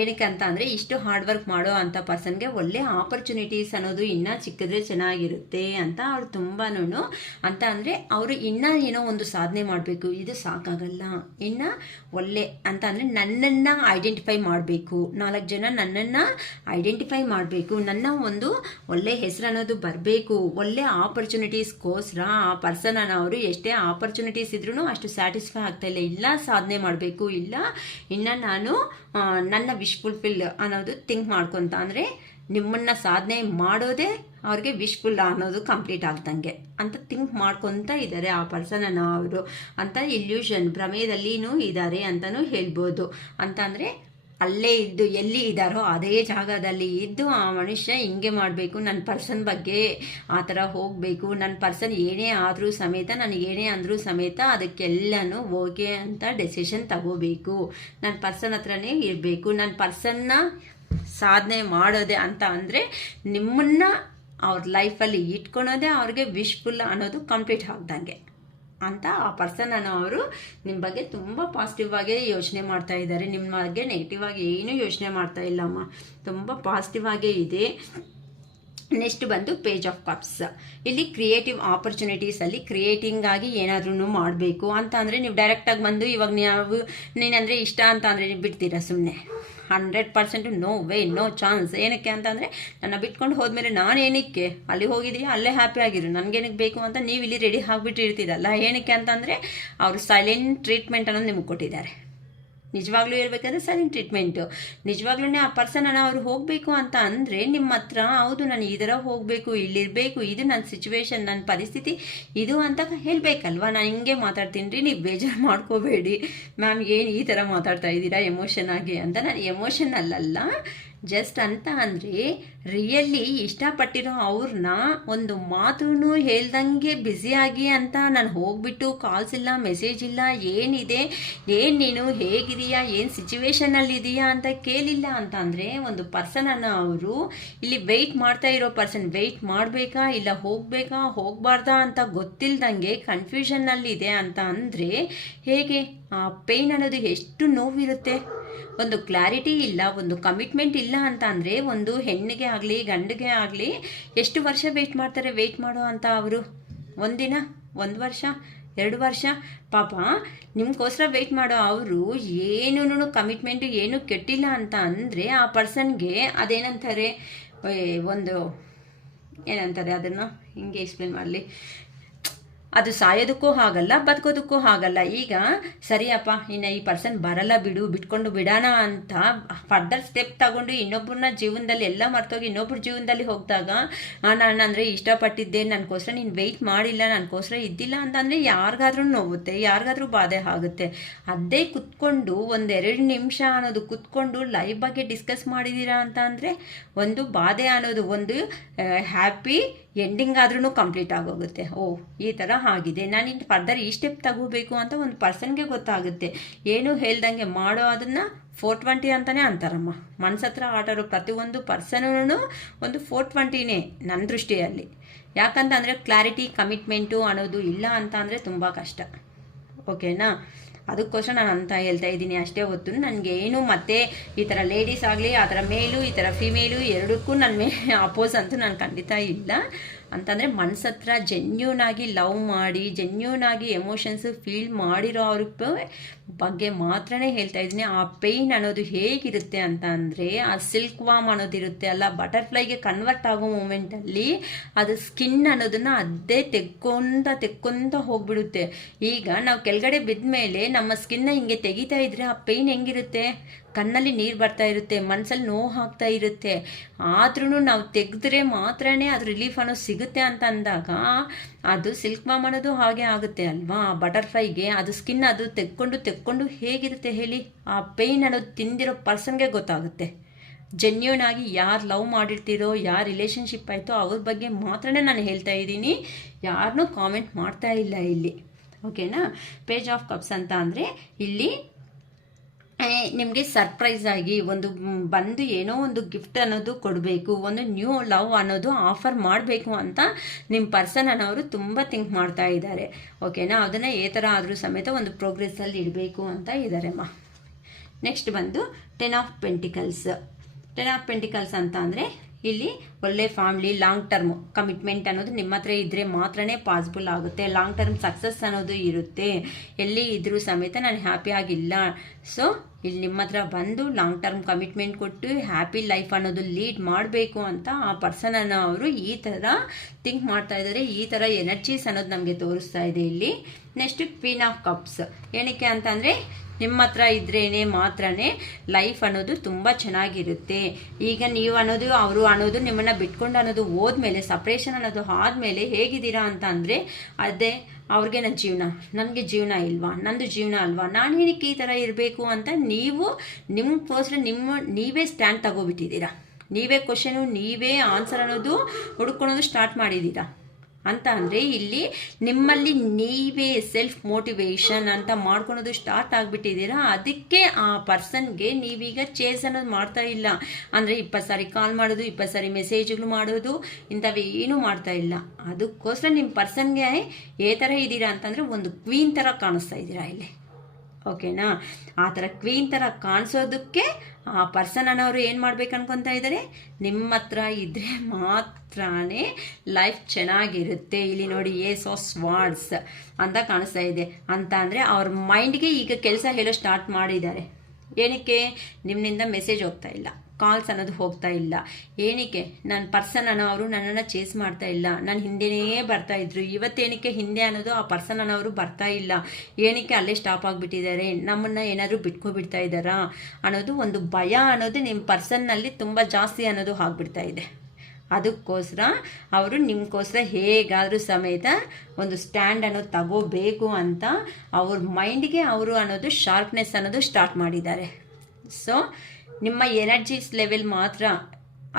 ಏನಕ್ಕೆ ಅಂತ ಅಂದರೆ ಇಷ್ಟು ಹಾರ್ಡ್ ವರ್ಕ್ ಮಾಡೋ ಅಂಥ ಪರ್ಸನ್ಗೆ ಒಳ್ಳೆ ಆಪರ್ಚುನಿಟೀಸ್ ಅನ್ನೋದು ಇನ್ನೂ ಚಿಕ್ಕಿದ್ರೆ ಚೆನ್ನಾಗಿರುತ್ತೆ ಅಂತ ಅವ್ರು ತುಂಬಾ ಅಂತ ಅಂದರೆ ಅವರು ಇನ್ನೂ ಏನೋ ಒಂದು ಸಾಧನೆ ಮಾಡಬೇಕು, ಇದು ಸಾಕಾಗಲ್ಲ, ಇನ್ನು ಒಳ್ಳೆ ಅಂತ ಅಂದರೆ ನನ್ನನ್ನು ಐಡೆಂಟಿಫೈ ಮಾಡಬೇಕು, 4 ಜನ ನನ್ನನ್ನು ಐಡೆಂಟಿಫೈ ಮಾಡಬೇಕು, ನನ್ನ ಒಂದು ಒಳ್ಳೆ ಹೆಸರು ಅನ್ನೋದು ಬರಬೇಕು, ಒಳ್ಳೆ ಆಪರ್ಚುನಿಟೀಸ್ಗೋಸ್ಕರ ಆ ಪರ್ಸನ್ ಅವರು ಎಷ್ಟೇ ಆಪರ್ಚುನಿಟೀಸ್ ಇದ್ರೂ ಅಷ್ಟು ಸ್ಯಾಟಿಸ್ಫೈ ಆಗ್ತಾಯಿಲ್ಲ. ಇಲ್ಲ ಸಾಧನೆ ಮಾಡಬೇಕು, ಇಲ್ಲ ಇನ್ನು ನಾನು ನನ್ನ ವಿಶ್ ಫುಲ್ಫಿಲ್ ಅನ್ನೋದು ಥಿಂಕ್ ಮಾಡ್ಕೊತ ಅಂದರೆ ನಿಮ್ಮನ್ನು ಸಾಧನೆ ಮಾಡೋದೇ ಅವ್ರಿಗೆ ವಿಶ್ಫುಲ್ ಅನ್ನೋದು ಕಂಪ್ಲೀಟ್ ಆಗ್ದಂಗೆ ಅಂತ ಥಿಂಕ್ ಮಾಡ್ಕೊತ ಇದ್ದಾರೆ ಆ ಪರ್ಸನನ್ನು ಅವರು ಅಂತ ಇಲ್ಯೂಷನ್ ಭ್ರಮೆಯದಲ್ಲಿನೂ ಇದ್ದಾರೆ ಅಂತಲೂ ಹೇಳ್ಬೋದು. ಅಂತ ಅಂದರೆ ಅಲ್ಲೇ ಇದ್ದು ಎಲ್ಲಿ ಇದ್ದಾರೋ ಅದೇ ಜಾಗದಲ್ಲಿ ಇದ್ದು ಆ ಮನುಷ್ಯ ಹಿಂಗೆ ಮಾಡಬೇಕು, ನನ್ನ ಪರ್ಸನ್ ಬಗ್ಗೆ ಆ ಥರ ಹೋಗಬೇಕು, ನನ್ನ ಪರ್ಸನ್ ಏನೇ ಆದರೂ ಸಮೇತ ನನಗೆ ಏನೇ ಅಂದರೂ ಸಮೇತ ಅದಕ್ಕೆಲ್ಲನೂ ಓಕೆ ಅಂತ ಡೆಸಿಷನ್ ತಗೋಬೇಕು, ನನ್ನ ಪರ್ಸನ್ ಹತ್ರನೇ ಇರಬೇಕು, ನನ್ನ ಪರ್ಸನ್ನ ಸಾಧನೆ ಮಾಡೋದೆ ಅಂತ ಅಂದರೆ ನಿಮ್ಮನ್ನು ಅವ್ರ ಲೈಫಲ್ಲಿ ಇಟ್ಕೊಳೋದೇ ಅವ್ರಿಗೆ ವಿಶ್ಫುಲ್ ಅನ್ನೋದು ಕಂಪ್ಲೀಟ್ ಆಗ್ದಂಗೆ. ಅಂತ ಆ ಪರ್ಸನ್ ಅವರು ನಿಮ್ಮ ಬಗ್ಗೆ ತುಂಬ ಪಾಸಿಟಿವ್ ಆಗಿ ಯೋಚನೆ ಮಾಡ್ತಾ ಇದ್ದಾರೆ. ನಿಮ್ಮ ಬಗ್ಗೆ ನೆಗೆಟಿವ್ ಆಗಿ ಏನೂ ಯೋಚನೆ ಮಾಡ್ತಾ ಇಲ್ಲಮ್ಮ, ತುಂಬ ಪಾಸಿಟಿವ್ ಆಗೇ ಇದೆ. ನೆಕ್ಸ್ಟ್ ಬಂದು ಪೇಜ್ ಆಫ್ ಕಪ್ಸ್. ಇಲ್ಲಿ ಕ್ರಿಯೇಟಿವ್ ಆಪರ್ಚುನಿಟೀಸಲ್ಲಿ ಕ್ರಿಯೇಟಿಂಗ್ ಆಗಿ ಏನಾದ್ರೂ ಮಾಡಬೇಕು ಅಂತ ಅಂದರೆ ನೀವು ಡೈರೆಕ್ಟಾಗಿ ಬಂದು ಇವಾಗ ನೀವು ನೀನಂದರೆ ಇಷ್ಟ ಅಂತ ಅಂದರೆ ನೀವು ಬಿಡ್ತೀರಾ ಸುಮ್ಮನೆ? 100% ನೋ ವೇ, ನೋ ಚಾನ್ಸ್. ಏನಕ್ಕೆ ಅಂತಂದರೆ ನನ್ನ ಬಿಟ್ಕೊಂಡು ಹೋದ್ಮೇಲೆ ನಾನು ಏನಕ್ಕೆ ಅಲ್ಲಿ ಹೋಗಿದೆಯಾ ಅಲ್ಲೇ ಹ್ಯಾಪಿ ಆಗಿರು, ನನಗೇನಕ್ಕೆ ಬೇಕು ಅಂತ ನೀವು ಇಲ್ಲಿ ರೆಡಿ ಆಗಿಬಿಟ್ಟಿರ್ತೀರಲ್ಲ. ಏನಕ್ಕೆ ಅಂತಂದರೆ ಅವರು ಸೈಲೆಂಟ್ ಟ್ರೀಟ್ಮೆಂಟ್ ಅನ್ನೋದು ನಿಮಗೆ ಕೊಟ್ಟಿದ್ದಾರೆ. ನಿಜವಾಗ್ಲೂ ಹೇಳ್ಬೇಕಂದ್ರೆ ಸೈಲೆಂಟ್ ಟ್ರೀಟ್ಮೆಂಟು. ನಿಜವಾಗ್ಲೂ ಆ ಪರ್ಸನನ್ನು ಅವ್ರು ಹೋಗಬೇಕು ಅಂತ ಅಂದರೆ ನಿಮ್ಮ ಹತ್ರ ಹೌದು ನಾನು ಈ ಥರ ಹೋಗಬೇಕು, ಇಲ್ಲಿರಬೇಕು, ಇದು ನನ್ನ ಸಿಚುವೇಶನ್, ನನ್ನ ಪರಿಸ್ಥಿತಿ ಇದು ಅಂತ ಹೇಳಬೇಕಲ್ವ. ನಾನು ಹಿಂಗೆ ಮಾತಾಡ್ತೀನಿ ರೀ, ನೀವು ಬೇಜಾರು ಮಾಡ್ಕೋಬೇಡಿ ಮ್ಯಾಮ್, ಏನು ಈ ಥರ ಮಾತಾಡ್ತಾ ಇದ್ದೀರಾ ಎಮೋಷನ್ ಆಗಿ ಅಂತ. ನಾನು ಎಮೋಷನ್ ಅಲ್ಲಲ್ಲ, ಜಸ್ಟ್ ಅಂತ ಅಂದರೆ ರಿಯಲ್ಲಿ ಇಷ್ಟಪಟ್ಟಿರೋ ಅವ್ರನ್ನ ಒಂದು ಮಾತೂ ಹೇಳ್ದಂಗೆ ಬ್ಯುಸಿಯಾಗಿ ಅಂತ ನಾನು ಹೋಗ್ಬಿಟ್ಟು ಕಾಲ್ಸ್ ಇಲ್ಲ, ಮೆಸೇಜ್ ಇಲ್ಲ, ಏನಿದೆ, ಏನು ನೀನು ಹೇಗಿದೆಯಾ, ಏನು ಸಿಚುವೇಶನಲ್ಲಿದೆಯಾ ಅಂತ ಕೇಳಿಲ್ಲ ಅಂತ ಅಂದರೆ ಒಂದು ಪರ್ಸನನ್ನು ಅವರು ಇಲ್ಲಿ ವೆಯ್ಟ್ ಮಾಡ್ತಾ ಇರೋ ಪರ್ಸನ್ ವೆಯ್ಟ್ ಮಾಡಬೇಕಾ ಇಲ್ಲ ಹೋಗಬೇಕಾ ಹೋಗಬಾರ್ದಾ ಅಂತ ಗೊತ್ತಿಲ್ದಂಗೆ ಕನ್ಫ್ಯೂಷನ್ನಲ್ಲಿದೆ ಅಂತ ಅಂದರೆ ಹೇಗೆ? ಆ ಪೇಯ್ನ್ ಅನ್ನೋದು ಎಷ್ಟು ನೋವಿರುತ್ತೆ. ಒಂದು ಕ್ಲಾರಿಟಿ ಇಲ್ಲ, ಒಂದು ಕಮಿಟ್ಮೆಂಟ್ ಇಲ್ಲ ಅಂತ ಅಂದರೆ ಒಂದು ಹೆಣ್ಣಿಗೆ ಆಗಲಿ ಗಂಡಿಗೆ ಆಗಲಿ ಎಷ್ಟು ವರ್ಷ ವೆಯ್ಟ್ ಮಾಡ್ತಾರೆ? ವೆಯ್ಟ್ ಮಾಡೋ ಅಂತ ಅವರು ಒಂದಿನ, 1 ವರ್ಷ, 2 ವರ್ಷ. ಪಾಪ ನಿಮ್ಗೋಸ್ಕರ ವೆಯ್ಟ್ ಮಾಡೋ ಅವರು ಏನೂ ಕಮಿಟ್ಮೆಂಟು ಏನೂ ಕೆಟ್ಟಿಲ್ಲ ಅಂತ ಅಂದರೆ ಆ ಪರ್ಸನ್ಗೆ ಅದೇನಂತಾರೆ, ಒಂದು ಏನಂತಾರೆ ಅದನ್ನು ಹಿಂಗೆ ಎಕ್ಸ್ಪ್ಲೇನ್ ಮಾಡಲಿ, ಅದು ಸಾಯೋದಕ್ಕೂ ಆಗಲ್ಲ, ಬದುಕೋದಕ್ಕೂ ಆಗಲ್ಲ. ಈಗ ಸರಿಯಪ್ಪ ಇನ್ನು ಈ ಪರ್ಸನ್ ಬರಲ್ಲ ಬಿಡು, ಬಿಟ್ಕೊಂಡು ಬಿಡೋಣ ಅಂತ ಫರ್ದರ್ ಸ್ಟೆಪ್ ತಗೊಂಡು ಇನ್ನೊಬ್ಬರನ್ನ ಜೀವನದಲ್ಲಿ ಎಲ್ಲ ಮರ್ತೋಗಿ ಇನ್ನೊಬ್ಬರ ಜೀವನದಲ್ಲಿ ಹೋಗಿದಾಗ ನಾನು ಅಂದರೆ ಇಷ್ಟಪಟ್ಟಿದ್ದೆ, ನನಗೋಸ್ಕರ ನೀನು ವೆಯ್ಟ್ ಮಾಡಿಲ್ಲ, ನನಗೋಸ್ಕರ ಇದ್ದಿಲ್ಲ ಅಂತಂದರೆ ಯಾರಿಗಾದ್ರೂ ನೋವುತ್ತೆ, ಯಾರಿಗಾದ್ರೂ ಬಾಧೆ ಆಗುತ್ತೆ. ಅದೇ ಕುತ್ಕೊಂಡು 1-2 ನಿಮಿಷ ಅನ್ನೋದು ಕುತ್ಕೊಂಡು ಲೈವ್ ಬಗ್ಗೆ ಡಿಸ್ಕಸ್ ಮಾಡಿದ್ದೀರಾ ಅಂತ ಅಂದರೆ ಒಂದು ಬಾಧೆ ಅನ್ನೋದು ಒಂದು ಹ್ಯಾಪಿ ಎಂಡಿಂಗ್ ಆದ್ರೂ ಕಂಪ್ಲೀಟ್ ಆಗೋಗುತ್ತೆ. ಓ ಈ ಥರ ಆಗಿದೆ, ನಾನು ಇನ್ನು ಫರ್ದರ್ ಈ ಸ್ಟೆಪ್ ತಗೋಬೇಕು ಅಂತ ಒಂದು ಪರ್ಸನ್ಗೆ ಗೊತ್ತಾಗುತ್ತೆ. ಏನೂ ಹೇಳ್ದಂಗೆ ಮಾಡೋ ಅದನ್ನು 420 ಅಂತಲೇ ಅಂತಾರಮ್ಮ. ಮನಸ್ಸತ್ರ ಆಟಾಡೋ ಪ್ರತಿಯೊಂದು ಪರ್ಸನೂ ಒಂದು 420ನೇ ನನ್ನ ದೃಷ್ಟಿಯಲ್ಲಿ. ಯಾಕಂತಂದರೆ ಕ್ಲಾರಿಟಿ ಕಮಿಟ್ಮೆಂಟು ಅನ್ನೋದು ಇಲ್ಲ ಅಂತ ಅಂದರೆ ತುಂಬ ಕಷ್ಟ. ಓಕೆನಾ? ಅದಕ್ಕೋಸ್ಕರ ನಾನು ಅಂತ ಹೇಳ್ತಾ ಇದ್ದೀನಿ ಅಷ್ಟೇ ಹೊತ್ತು. ನನಗೆ ಏನು ಮತ್ತೆ ಈ ಥರ ಲೇಡೀಸ್ ಆಗಲಿ ಆ ಥರ ಮೇಲು ಈ ಥರ ಫಿಮೇಲು ಎರಡಕ್ಕೂ ನನ್ನ ಅಪೋಸ್ ಅಂತೂ ನಾನು ಖಂಡಿತ ಇಲ್ಲ. ಅಂತಂದರೆ ಮನಸ್ಸತ್ರ ಜೆನ್ಯೂನ್ ಆಗಿ ಲವ್ ಮಾಡಿ ಜೆನ್ಯೂನ್ ಆಗಿ ಎಮೋಷನ್ಸು ಫೀಲ್ ಮಾಡಿರೋ ಅವ್ರ ಬಗ್ಗೆ ಮಾತ್ರನೇ ಹೇಳ್ತಾ ಇದ್ದೀನಿ. ಆ ಪೇಯ್ನ್ ಅನ್ನೋದು ಹೇಗಿರುತ್ತೆ ಅಂತ ಅಂದರೆ ಆ ಸಿಲ್ಕ್ ವಾಮ್ ಅನ್ನೋದಿರುತ್ತೆ ಅಲ್ಲ, ಬಟರ್ಫ್ಲೈಗೆ ಕನ್ವರ್ಟ್ ಆಗೋ ಮೂಮೆಂಟಲ್ಲಿ ಅದು ಸ್ಕಿನ್ ಅನ್ನೋದನ್ನು ಅದೇ ತೆಕ್ಕೊಂತ ಹೋಗ್ಬಿಡುತ್ತೆ. ಈಗ ನಾವು ಕೆಳಗಡೆ ಬಿದ್ದ ಮೇಲೆ ನಮ್ಮ ಸ್ಕಿನ್ನ ಹಿಂಗೆ ತೆಗಿತಾ ಇದ್ರೆ ಆ ಪೇಯ್ನ್ ಹೆಂಗಿರುತ್ತೆ? ಕಣ್ಣಲ್ಲಿ ನೀರು ಬರ್ತಾ ಇರುತ್ತೆ, ಮನಸ್ಸಲ್ಲಿ ನೋವು ಆಗ್ತಾ ಇರುತ್ತೆ. ಆದ್ರೂ ನಾವು ತೆಗೆದ್ರೆ ಮಾತ್ರನೇ ಅದು ರಿಲೀಫ್ ಅನ್ನೋದು ಸಿಗುತ್ತೆ ಅಂತ ಅಂದಾಗ ಅದು ಸಿಲ್ಕ್ ವಾಮ್ ಅನ್ನೋದು ಹಾಗೆ ಆಗುತ್ತೆ ಅಲ್ವಾ. ಬಟರ್ಫ್ಲೈಗೆ ಅದು ಸ್ಕಿನ್ ಅದು ತೆಕ್ಕೊಂಡು ಹೇಗಿರುತ್ತೆ ಹೇಳಿ? ಆ ಪೇಯ್ನ್ ಅನ್ನೋದು ತಿಂದಿರೋ ಪರ್ಸನ್ಗೆ ಗೊತ್ತಾಗುತ್ತೆ. ಜೆನ್ಯೂನ್ ಆಗಿ ಯಾರು ಲವ್ ಮಾಡಿರ್ತೀರೋ, ಯಾರು ರಿಲೇಷನ್ಶಿಪ್ ಆಯಿತೋ ಅವ್ರ ಬಗ್ಗೆ ಮಾತ್ರನೇ ನಾನು ಹೇಳ್ತಾ ಇದ್ದೀನಿ, ಯಾರನ್ನೂ ಕಾಮೆಂಟ್ ಮಾಡ್ತಾ ಇಲ್ಲ ಇಲ್ಲಿ. ಓಕೆನಾ? ಪೇಜ್ ಆಫ್ ಕಪ್ಸ್ ಅಂತ ಅಂದರೆ ಇಲ್ಲಿ ನಿಮಗೆ ಸರ್ಪ್ರೈಸ್ ಆಗಿ ಒಂದು ಬಂದು ಏನೋ ಒಂದು ಗಿಫ್ಟ್ ಅನ್ನೋದು ಕೊಡಬೇಕು, ಒಂದು ನ್ಯೂ ಲವ್ ಅನ್ನೋದು ಆಫರ್ ಮಾಡಬೇಕು ಅಂತ ನಿಮ್ಮ ಪರ್ಸನ್ ಅನ್ನೋರು ತುಂಬ ಥಿಂಕ್ ಮಾಡ್ತಾ ಇದ್ದಾರೆ. ಓಕೆನಾ? ಅದನ್ನು ಏ ಥರ ಆದರೂ ಸಮೇತ ಒಂದು ಪ್ರೋಗ್ರೆಸ್ಸಲ್ಲಿ ಇಡಬೇಕು ಅಂತ ಇದ್ದಾರೆಮ್ಮ. ನೆಕ್ಸ್ಟ್ ಬಂದು 10 ಆಫ್ ಪೆಂಟಿಕಲ್ಸ್. 10 ಆಫ್ ಪೆಂಟಿಕಲ್ಸ್ ಅಂತ ಅಂದರೆ ಇಲ್ಲಿ ಒಳ್ಳೆ ಫ್ಯಾಮಿಲಿ ಲಾಂಗ್ ಟರ್ಮ್ ಕಮಿಟ್ಮೆಂಟ್ ಅನ್ನೋದು ನಿಮ್ಮ ಹತ್ರ ಇದ್ದರೆ ಮಾತ್ರನೇ ಪಾಸಿಬಲ್ ಆಗುತ್ತೆ. ಲಾಂಗ್ ಟರ್ಮ್ ಸಕ್ಸಸ್ ಅನ್ನೋದು ಇರುತ್ತೆ. ಎಲ್ಲಿ ಇದ್ರೂ ಸಮೇತ ನಾನು ಹ್ಯಾಪಿಯಾಗಿಲ್ಲ, ಸೊ ಇಲ್ಲಿ ನಿಮ್ಮ ಹತ್ರ ಬಂದು ಲಾಂಗ್ ಟರ್ಮ್ ಕಮಿಟ್ಮೆಂಟ್ ಕೊಟ್ಟು ಹ್ಯಾಪಿ ಲೈಫ್ ಅನ್ನೋದು ಲೀಡ್ ಮಾಡಬೇಕು ಅಂತ ಆ ಪರ್ಸನನ್ನು ಅವರು ಈ ಥರ ಥಿಂಕ್ ಮಾಡ್ತಾ ಇದ್ದಾರೆ. ಈ ಥರ ಎನರ್ಜೀಸ್ ಅನ್ನೋದು ನಮಗೆ ತೋರಿಸ್ತಾ ಇದೆ ಇಲ್ಲಿ. Next queen of cups. ಏನಕ್ಕೆ ಅಂತಂದರೆ ನಿಮ್ಮ ಹತ್ರ ಇದ್ರೇ ಮಾತ್ರನೇ ಲೈಫ್ ಅನ್ನೋದು ತುಂಬ ಚೆನ್ನಾಗಿರುತ್ತೆ. ಈಗ ನೀವು ಅನ್ನೋದು ಅವರು ಅನ್ನೋದು ನಿಮ್ಮನ್ನು ಬಿಟ್ಕೊಂಡು ಅನ್ನೋದು ಹೋದ್ಮೇಲೆ ಸಪ್ರೇಷನ್ ಅನ್ನೋದು ಆದಮೇಲೆ ಹೇಗಿದ್ದೀರಾ ಅಂತ ಅಂದರೆ ಅದೇ ಅವ್ರಿಗೆ ನನ್ನ ಜೀವನ, ನನಗೆ ಜೀವನ ಇಲ್ವಾ, ನಂದು ಜೀವನ ಅಲ್ವಾ, ನಾನು ಏನಕ್ಕೆ ಈ ಥರ ಇರಬೇಕು ಅಂತ ನೀವು ನಿಮಗೋಸ್ಕರ ನೀವೇ ಸ್ಟ್ಯಾಂಡ್ ತಗೋಬಿಟ್ಟಿದ್ದೀರಾ. ನೀವೇ ಕ್ವಶನು ನೀವೇ ಆನ್ಸರ್ ಅನ್ನೋದು ಹುಡ್ಕೊಳೋದು ಸ್ಟಾರ್ಟ್ ಮಾಡಿದ್ದೀರಾ. ಅಂತ ಅಂದರೆ ಇಲ್ಲಿ ನಿಮ್ಮಲ್ಲಿ ನೀವೇ ಸೆಲ್ಫ್ ಮೋಟಿವೇಶನ್ ಅಂತ ಮಾಡ್ಕೊಳೋದು ಸ್ಟಾರ್ಟ್ ಆಗಿಬಿಟ್ಟಿದ್ದೀರಾ. ಅದಕ್ಕೆ ಆ ಪರ್ಸನ್ಗೆ ನೀವೀಗ ಚೇಸ್ ಅನ್ನೋದು ಮಾಡ್ತಾ ಇಲ್ಲ. ಅಂದರೆ 20 ಸಾರಿ ಕಾಲ್ ಮಾಡೋದು, 20 ಸಾರಿ ಮೆಸೇಜ್ಗಳು ಮಾಡೋದು, ಇಂಥವೇನೂ ಮಾಡ್ತಾ ಇಲ್ಲ. ಅದಕ್ಕೋಸ್ಕರ ನಿಮ್ಮ ಪರ್ಸನ್ಗೆ ಯಾವ ಥರ ಇದ್ದೀರಾ ಅಂತಂದರೆ ಒಂದು ಕ್ವೀನ್ ಥರ ಕಾಣಿಸ್ತಾ ಇದ್ದೀರಾ ಇಲ್ಲಿ. ಓಕೆನಾ? ಆ ಥರ ಕ್ವೀನ್ ಥರ ಕಾಣಿಸೋದಕ್ಕೆ ಆ ಪರ್ಸನ್ ಅನ್ನೋರು ಏನು ಮಾಡ್ಬೇಕು ಅನ್ಕೊತಾ ಇದ್ದಾರೆ, ನಿಮ್ಮ ಹತ್ರ ಇದ್ದರೆ ಮಾತ್ರನೇ ಲೈಫ್ ಚೆನ್ನಾಗಿರುತ್ತೆ. ಇಲ್ಲಿ ನೋಡಿ ಏಸ್ ಆಫ್ ಸ್ವಾರ್ಡ್ಸ್ ಅಂತ ಕಾಣಿಸ್ತಾ ಇದೆ. ಅಂತ ಅಂದರೆ ಅವ್ರ ಮೈಂಡ್ಗೆ ಈಗ ಕೆಲಸ ಹೇಳೋ ಸ್ಟಾರ್ಟ್ ಮಾಡಿದ್ದಾರೆ. ಏನಕ್ಕೆ? ನಿಮ್ಮಿಂದ ಮೆಸೇಜ್ ಹೋಗ್ತಾ ಇಲ್ಲ, ಕಾಲ್ಸ್ ಅನ್ನೋದು ಹೋಗ್ತಾ ಇಲ್ಲ. ಏನಕ್ಕೆ? ನನ್ನ ಪರ್ಸನ್ ಅನ್ನೋರು ನನ್ನನ್ನು ಚೇಸ್ ಮಾಡ್ತಾ ಇಲ್ಲ, ನನ್ನ ಹಿಂದೆನೇ ಬರ್ತಾ ಇದ್ರು. ಇವತ್ತೇನಕ್ಕೆ ಹಿಂದೆ ಅನ್ನೋದು ಆ ಪರ್ಸನ್ ಅನ್ನೋರು ಬರ್ತಾ ಇಲ್ಲ? ಏನಕ್ಕೆ ಅಲ್ಲೇ ಸ್ಟಾಪ್ ಆಗಿಬಿಟ್ಟಿದ್ದಾರೆ? ನಮ್ಮನ್ನು ಏನಾದರೂ ಬಿಟ್ಕೊಬಿಡ್ತಾ ಇದ್ದಾರಾ ಅನ್ನೋದು ಒಂದು ಭಯ ಅನ್ನೋದು ನಿಮ್ಮ ಪರ್ಸನ್ನಲ್ಲಿ ತುಂಬ ಜಾಸ್ತಿ ಅನ್ನೋದು ಆಗಿಬಿಡ್ತಾ ಇದೆ. ಅದಕ್ಕೋಸ್ಕರ ಅವರು ನಿಮಗೋಸ್ಕರ ಹೇಗಾದರೂ ಸಮೇತ ಒಂದು ಸ್ಟ್ಯಾಂಡ್ ಅನ್ನೋದು ತಗೋಬೇಕು ಅಂತ ಅವ್ರ ಮೈಂಡ್ಗೆ ಅವರು ಅನ್ನೋದು ಶಾರ್ಪ್ನೆಸ್ ಅನ್ನೋದು ಸ್ಟಾರ್ಟ್ ಮಾಡಿದ್ದಾರೆ. ಸೊ ನಿಮ್ಮ ಎನರ್ಜಿಸ್ ಲೆವೆಲ್ ಮಾತ್ರ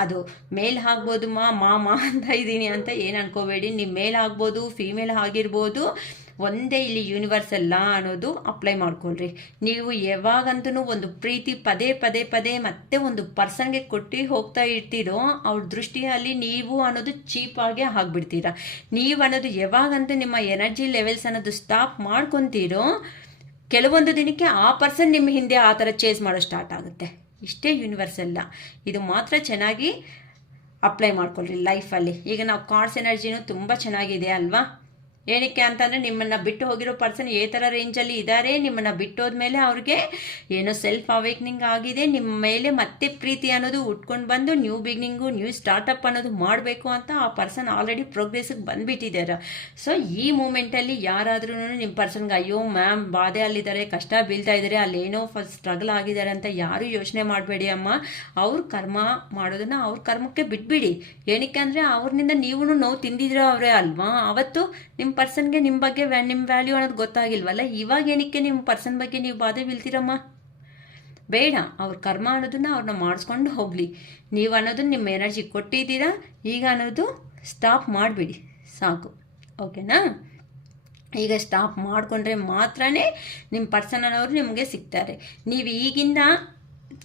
ಅದು ಮೇಲ್ ಆಗ್ಬೋದು. ಮಾಮ ಅಂತ ಇದ್ದೀನಿ ಅಂತ ಏನು ಅನ್ಕೋಬೇಡಿ. ನೀವು ಮೇಲ್ ಆಗ್ಬೋದು, ಫೀಮೇಲ್ ಆಗಿರ್ಬೋದು, ಒಂದೇ ಇಲ್ಲಿ ಯೂನಿವರ್ಸ್ ಅಲ್ಲ ಅನ್ನೋದು ಅಪ್ಲೈ ಮಾಡ್ಕೊಳ್ರಿ. ನೀವು ಯಾವಾಗಂತೂ ಒಂದು ಪ್ರೀತಿ ಪದೇ ಪದೇ ಪದೇ ಮತ್ತೆ ಒಂದು ಪರ್ಸನ್ಗೆ ಕೊಟ್ಟು ಹೋಗ್ತಾ ಇರ್ತೀರೋ ಅವ್ರ ದೃಷ್ಟಿಯಲ್ಲಿ ನೀವು ಅನ್ನೋದು ಚೀಪಾಗೆ ಆಗಿಬಿಡ್ತೀರಾ. ನೀವು ಅನ್ನೋದು ಯಾವಾಗಂತೂ ನಿಮ್ಮ ಎನರ್ಜಿ ಲೆವೆಲ್ಸ್ ಅನ್ನೋದು ಸ್ಟಾಪ್ ಮಾಡ್ಕೊತೀರೋ ಕೆಲವೊಂದು ದಿನಕ್ಕೆ ಆ ಪರ್ಸನ್ ನಿಮ್ಮ ಹಿಂದೆ ಆ ಥರ ಚೇಸ್ ಮಾಡೋ ಸ್ಟಾರ್ಟ್ ಆಗುತ್ತೆ. ಇಷ್ಟೇ ಯೂನಿವರ್ಸ್ ಅಲ್ಲ. ಇದು ಮಾತ್ರ ಚೆನ್ನಾಗಿ ಅಪ್ಲೈ ಮಾಡ್ಕೊಳ್ರಿ ಲೈಫಲ್ಲಿ. ಈಗ ನಾವು ಕಾರ್ಡ್ಸ್ ಎನರ್ಜಿನೂ ತುಂಬ ಚೆನ್ನಾಗಿದೆ ಅಲ್ವಾ? ಏನಕ್ಕೆ ಅಂತಂದರೆ ನಿಮ್ಮನ್ನು ಬಿಟ್ಟು ಹೋಗಿರೋ ಪರ್ಸನ್ ಯಾವ ಥರ ರೇಂಜಲ್ಲಿ ಇದ್ದಾರೆ, ನಿಮ್ಮನ್ನು ಬಿಟ್ಟೋದ್ಮೇಲೆ ಅವ್ರಿಗೆ ಏನೋ ಸೆಲ್ಫ್ ಅವೇಕ್ನಿಂಗ್ ಆಗಿದೆ, ನಿಮ್ಮ ಮೇಲೆ ಮತ್ತೆ ಪ್ರೀತಿ ಅನ್ನೋದು ಉಟ್ಕೊಂಡು ಬಂದು ನ್ಯೂ ಬಿಗಿನಿಂಗು, ನ್ಯೂ ಸ್ಟಾರ್ಟಪ್ ಅನ್ನೋದು ಮಾಡಬೇಕು ಅಂತ ಆ ಪರ್ಸನ್ ಆಲ್ರೆಡಿ ಪ್ರೋಗ್ರೆಸ್ಸಿಗೆ ಬಂದುಬಿಟ್ಟಿದ್ದಾರೆ. ಸೊ ಈ ಮೂಮೆಂಟಲ್ಲಿ ಯಾರಾದ್ರೂ ನಿಮ್ಮ ಪರ್ಸನ್ಗೆ ಅಯ್ಯೋ ಮ್ಯಾಮ್ ಬಾಧೆ ಅಲ್ಲಿದ್ದಾರೆ, ಕಷ್ಟ ಬೀಳ್ತಾ ಇದ್ದಾರೆ, ಅಲ್ಲೇನೋ ಫಸ್ಟ್ ಸ್ಟ್ರಗಲ್ ಆಗಿದ್ದಾರೆ ಅಂತ ಯಾರೂ ಯೋಚನೆ ಮಾಡಬೇಡಿ ಅಮ್ಮ. ಅವ್ರ ಕರ್ಮ ಮಾಡೋದನ್ನು ಅವ್ರ ಕರ್ಮಕ್ಕೆ ಬಿಟ್ಬಿಡಿ. ಏನಕ್ಕೆ ಅಂದರೆ ಅವ್ರನಿಂದ ನೀವು ನೋವು ತಿಂದಿದ್ರೆ ಅವರೇ ಅಲ್ವಾ? ಅವತ್ತು ನಿಮ್ಮ ಪರ್ಸನ್ಗೆ ನಿಮ್ಮ ಬಗ್ಗೆ ನಿಮ್ಮ ವ್ಯಾಲ್ಯೂ ಅನ್ನೋದು ಗೊತ್ತಾಗಿಲ್ವಲ್ಲ. ಇವಾಗ ಏನಕ್ಕೆ ನಿಮ್ಮ ಪರ್ಸನ್ ಬಗ್ಗೆ ನೀವು ಬಾಧೆ ಬೀಳ್ತೀರಮ್ಮ? ಬೇಡ. ಅವ್ರ ಕರ್ಮ ಅನ್ನೋದನ್ನ ಅವ್ರನ್ನ ಮಾಡಿಸ್ಕೊಂಡು ಹೋಗಲಿ. ನೀವು ಅನ್ನೋದನ್ನ ನಿಮ್ಮ ಎನರ್ಜಿ ಕೊಟ್ಟಿದ್ದೀರಾ, ಈಗ ಅನ್ನೋದು ಸ್ಟಾಪ್ ಮಾಡಿಬಿಡಿ ಸಾಕು. ಓಕೆನಾ? ಈಗ ಸ್ಟಾಪ್ ಮಾಡಿಕೊಂಡ್ರೆ ಮಾತ್ರ ನಿಮ್ಮ ಪರ್ಸನ್ ಅನ್ನೋರು ನಿಮಗೆ ಸಿಗ್ತಾರೆ. ನೀವು ಈಗಿಂದ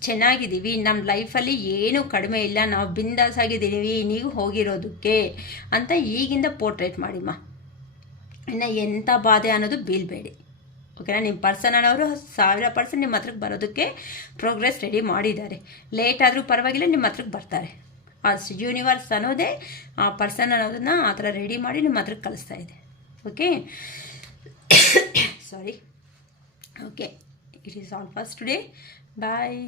ಚೆನ್ನಾಗಿದ್ದೀವಿ, ನಮ್ಮ ಲೈಫಲ್ಲಿ ಏನೂ ಕಡಿಮೆ ಇಲ್ಲ, ನಾವು ಬಿಂದಾಸ್ ಆಗಿದ್ದೀವಿ ನೀವು ಹೋಗಿರೋದಕ್ಕೆ ಅಂತ ಈಗಿಂದ ಪೋರ್ಟ್ರೇಟ್ ಮಾಡಿಮ್ಮ. ಇನ್ನು ಎಂಥ ಬಾಧೆ ಅನ್ನೋದು ಬೀಳಬೇಡಿ. ಓಕೆನಾ? ನಿಮ್ಮ ಪರ್ಸನ್ ಅನ್ನೋರು 1000% ನಿಮ್ಮ ಹತ್ರಕ್ಕೆ ಬರೋದಕ್ಕೆ ಪ್ರೋಗ್ರೆಸ್ ರೆಡಿ ಮಾಡಿದ್ದಾರೆ. ಲೇಟ್ ಆದರೂ ಪರವಾಗಿಲ್ಲ, ನಿಮ್ಮ ಹತ್ರಕ್ಕೆ ಬರ್ತಾರೆ. ಆ ಯೂನಿವರ್ಸ್ ಅನ್ನೋದೇ ಆ ಪರ್ಸನ್ ಅನ್ನೋದನ್ನ ಆ ಥರ ರೆಡಿ ಮಾಡಿ ನಿಮ್ಮ ಹತ್ರಕ್ಕೆ ಕಳಿಸ್ತಾ ಇದೆ. Okay, sorry. Okay, it is all for today. Bye.